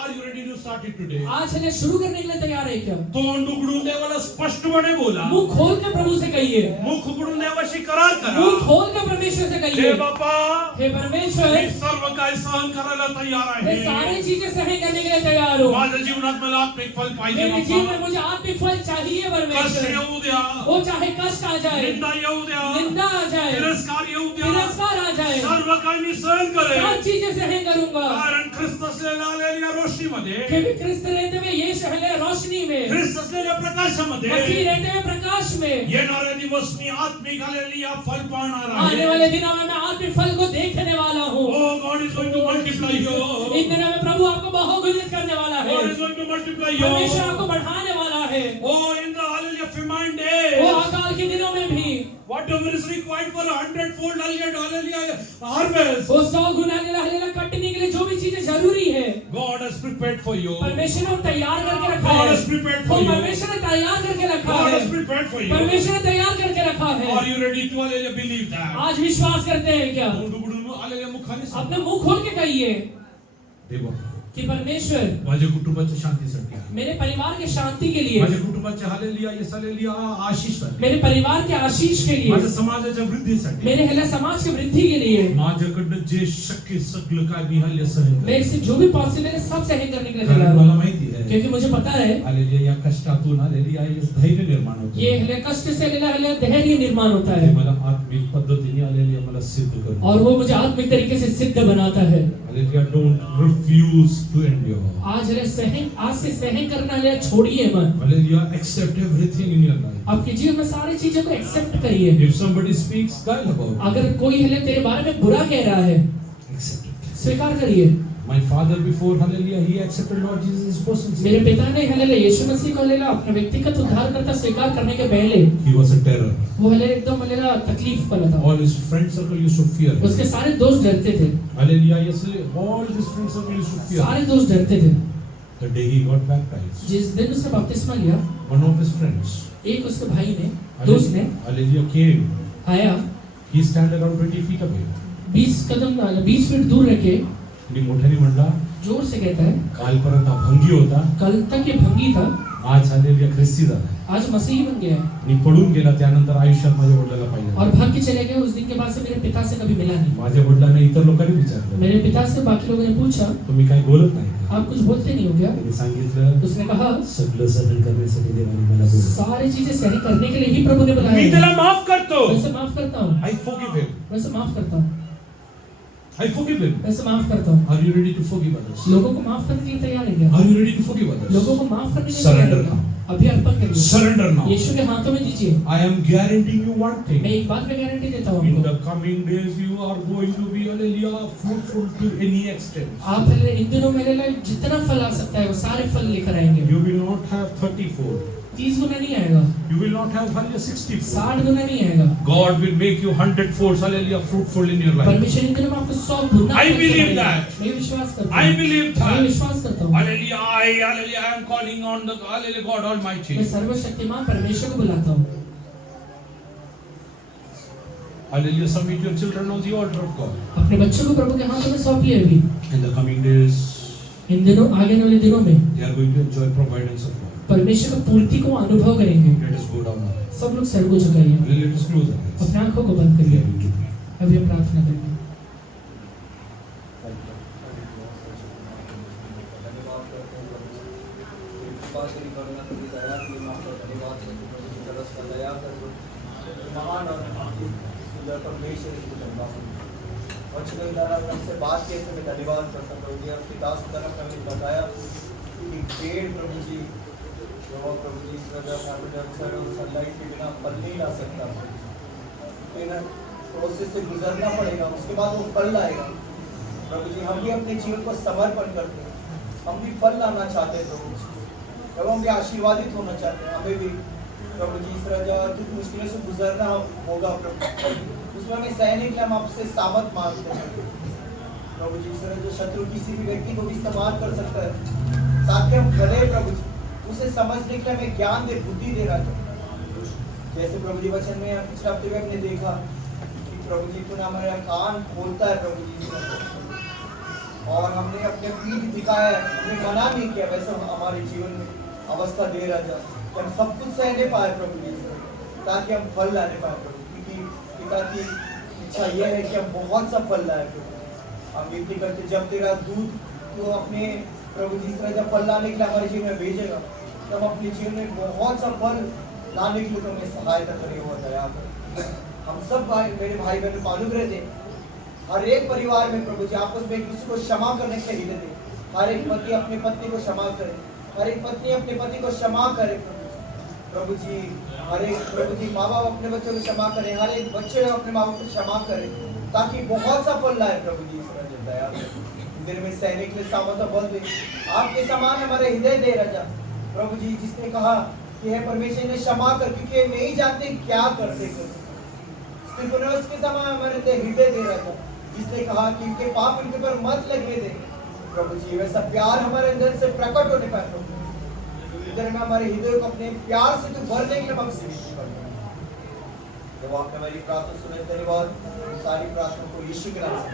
are you ready to start it today? आज हले शुरू करने के लिए तैयार है क्या? तोंड उघडून देवाला स्पष्टपणे बोला. मुंह खोल के प्रभु से कहिए. मुख उघडून देवाशी करार करा. मुंह खोल के परमेश्वर से हे कहिए बाबा, हे परमेश्वर मी सर्व काय सहन करायला तयार मैं आहे. सारी चीजें सहन करने के लिए तैयार हूँ. माझ्या जीवनात मला आत्मिक फल पाहिजे मेरे जीवन में बाबा. मुझे आत्मिक फल चाहिए कष्ट परमेश्वर. येऊ द्या, वो चाहे कष्ट आ जाए निंदा येऊ द्या, निंदा आ जाए तिरस्कार येऊ द्या, तिरस्कार आ जाए सर्व काही मी सहन करेन. सब चीजें सहन करूंगा. कारण ख्रिस्त असलेल्या आलेल्या रोशनीमध्ये, क्योंकि क्रिस्त रहते हुए यीशु हले रोशनी में ख्रिस्त असलेल्या प्रकाशामध्ये मसीह रहते हुए प्रकाश में येणारे दिवस मी आत्मिक आलेल्या फल पाहणार आने आहे. वाले दिनों में मैं आत्मिक फल को देखने वाला हूँ. Oh, God is going to multiply you. इन दिनों में प्रभु आपको बहुगुणित करने वाला है. God is going to multiply you. परमेश्वर आपको बढ़ाने वाला है. Oh, in the hallelujah famine वो days, अकाल के दिनों में भी whatever is required for 100-fold hallelujah harvest, वो 100 गुना हलेला कटने के लिए जो भी चीजें जरूरी है God has prepared for you. परमेश्वर ने तैयार करके रखा God है. has prepared वो for you. परमेश्वर ने तैयार करके रखा God है. has prepared for you. परमेश्वर ने तैयार करके रखा Are है. you ready to hallelujah believe that? आज विश्वास करते हैं क्या? तोंड उघडून hallelujah मुखाने सांग. अपने मुंह खोल के कहिए देवा, कि परमेश्वर माझ्या कुटुंबाच्या शांतीसाठी, मेरे परिवार के शांति के लिए, माझ्या कुटुंबाच्या हालेलुया यस हालेलुया आशीषसाठी, मेरे परिवार के आशीष के लिए, माझ्या समाजाच्या वृद्धीसाठी, मेरे हल्ला समाज की वृद्धि के लिए माझ्याकडनं जे शक्य सगळं काय मी हल्ले सहन मैं करेन. इससे जो भी पॉसिबल है सब सहन करने के लिए कारण तैयार मला हूँ. माहिती आहे क्योंकि मुझे पता है हालेलुया या कष्टातून हालेलुया यस धैर्य निर्माण होतं. ये हल्ले कष्ट से हल्ला धैर्य निर्माण होता ते है मला आत्मिक पद्धतीने हालेलुया मला सिद्ध करू. और वो मुझे आत्मिक तरीके से सिद्ध बनाता है. Hallelujah don't refuse to endure. आज हल्ले सहन आज से सहन करना हल्ले छोड़िए मत. Hallelujah accept everything in your life. आपके जीवन में सारी चीजों को एक्सेप्ट करिए. If somebody speaks guide about, अगर कोई हल्ले तेरे बारे में बुरा कह रहा है एक्सेप्ट इट. स्वीकार करिए. My father before, hallelujah, he accepted Lord Jesus as personal मेरे Savior. पिता ने हालेलुया यीशु मसीह को हालेलुया अपने व्यक्तिगत उद्धारकर्ता स्वीकार करने के पहले He was a terror. वो हालेलुया एकदम हालेलुया तकलीफ वाला था। All his friend circle used to fear him. उसके सारे दोस्त डरते थे, Hallelujah, yes, all his friend circle used to fear सारे him. दोस्त डरते थे। The day he got baptized, जिस दिन उसने बपतिस्मा लिया, one of his friends, एक उसके भाई ने, दोस्त ने hallelujah, came. आया, He stand around 20 feet away. 20 कदम 20 फीट दूर रह के आणि मोठ्याने म्हणला, जोर से कहता है, कालपर्यंत हा भंगी होता, कल तक ये भंगी था, आज हालेलुया ख्रिस्ती झाला. आज मसीही बन गया है। आणि पडून गेला, त्यानंतर आयुष्यात माझ्या वडिलांना पाहिजे. और भाग के चले गए। उस दिन के बाद से मेरे पिता से कभी मिला नहीं। माझ्या वडिलांना इतर लोकांनी विचारलं, मेरे पिता से बाकी लोगों ने पूछा, तुम्ही काय बोलत नाही का? आप कुछ बोलते नहीं हो क्या? त्यांनी सांगितलं, उसने कहा, सगळं सहन करण्यासाठी देवाने मला बोलवलं. सारी चीजें सही करने के लिए ही प्रभु ने बुलाया मी है। त्याला माफ करतो. वैसे माफ करता हूँ, I forgive him. वैसे माफ करता हूँ, I forgive him. वैसे माफ करता हूँ। Are you ready to forgive others? लोगों को माफ करने के लिए तैयार है क्या? Are you ready to forgive others? लोगों को माफ करने के लिए तैयार है Surrender क्या? now. अभी अर्पण करिए, Surrender now. यीशु के हाथों में दीजिए। I am guaranteeing you one मैं thing. एक बात का गारंटी देता हूँ In आपको, the coming days, you are going to be, hallelujah, fruitful to any extent. आप पहले इन दिनों मेरे लिए जितना फल आ सकता है वो सारे फल लेकर आएंगे। You will not have 34. 30 गुना नहीं आएगा, You will not have, hallelujah, 64. 60 गुना नहीं आएगा। God will make you 100-fold, hallelujah, fruitful in your life. परमेश्वर इन दिनों में आपको 100 गुना I फल believe देगा। that. मैं विश्वास करता I हूँ, believe मैं that. विश्वास करता हूँ। Hallelujah, I am calling on the hallelujah God Almighty. मैं सर्वशक्तिमान परमेश्वर को बुलाता हूँ। Hallelujah, submit your children on the altar of God. अपने बच्चों को प्रभु के हाथों में सौंपिए अभी। In the coming days, इन दिनों आगे वाले दिनों में they are going to enjoy providence of God. परमेश्वर की पूर्ति को अनुभव करेंगे। Let us go down now. सब लोग सर को झुकाइए, Let us close our eyes. अपने आंखों को बंद We करिए, are going to pray. अभी हम प्रार्थना करेंगे। महान और सुंदर परमेश्वर को धन्यवाद और चुने द्वारा हमसे बात किए तो मैं धन्यवाद करता हूँ प्रभु जी। आपकी दास द्वारा हमें बताया कि पेड़ प्रभु जी जो प्रभु जी इस वजह से सनलाइट के बिना फल नहीं ला सकता, बिना प्रोसेस से गुजरना पड़ेगा, उसके बाद वो फल लाएगा। प्रभु जी हम भी अपने जीवन को समर्पण करते हैं, हम भी फल लाना चाहते हैं प्रभु जी, जब हम भी आशीर्वादित होना चाहते हैं। हमें भी प्रभु जी इस तरह दुख मुश्किलों से गुजरना होगा प्रभु, उसमें हमें सहने के लिए हम आपसे सामर्थ मांगते हैं प्रभु जी। इस तरह जो शत्रु किसी भी व्यक्ति को भी इस्तेमाल कर सकता है ताकि हम गले प्रभु जी उसे समझने के लिए हमें ज्ञान दे, बुद्धि दे रहा है। जैसे प्रभु जी वचन में पिछले हफ्ते में हमने देखा कि प्रभु जी पुनः हमारे कान खोलता है प्रभु जी, और हमने अपने पीठ दिखाया है, हमने मना नहीं किया, वैसे हमारे जीवन में अवस्था दे रहा था कि हम सब कुछ सहने पाए प्रभु जी, ताकि हम फल लाने पाए प्रभु, क्योंकि पिता की इच्छा यह है कि हम बहुत सा फल लाए प्रभु। हम विनती करते जब तेरा दूध तो अपने प्रभु जी इस तरह जब फल लाने के लिए हमारे जीवन में भेजेगा, तब अपने जीवन में बहुत सा फल लाने के लिए तो हमें सहायता करेगा और दया करेगा। हम सब भाई मेरे भाई बहनों को अनुग्रह दे, हर एक परिवार में प्रभु जी आपस में एक दूसरे को क्षमा करने के लिए दे, हर एक पति अपने पत्नी को क्षमा करे, हर एक पत्नी अपने पति को क्षमा करे प्रभु जी, हर एक प्रभु जी माँ बाप अपने बच्चों को क्षमा करें, हर एक बच्चे अपने माँ बाप को क्षमा करें, ताकि बहुत सा फल लाए प्रभु जी। इस तरह दया दिल में सहने के लिए सामर्थ बल दे, आपके समान हमारे हृदय दे राजा प्रभु जी, जिसने कहा कि हे परमेश्वर ने क्षमा कर, क्योंकि नहीं जानते क्या करते उसके समान हमारे हृदय दे राजा, जिसने कहा कि इनके पाप इनके पर मत लगने दे प्रभु जी। वैसा प्यार हमारे अंदर से प्रकट होने पाए प्रभु, इधर में हमारे हृदय को अपने प्यार से तो भरने के लिए हम विनती करते हैं। जब आपने हमारी प्रार्थना सुने, धन्यवाद। सारी प्रार्थना को यीशु के नाम से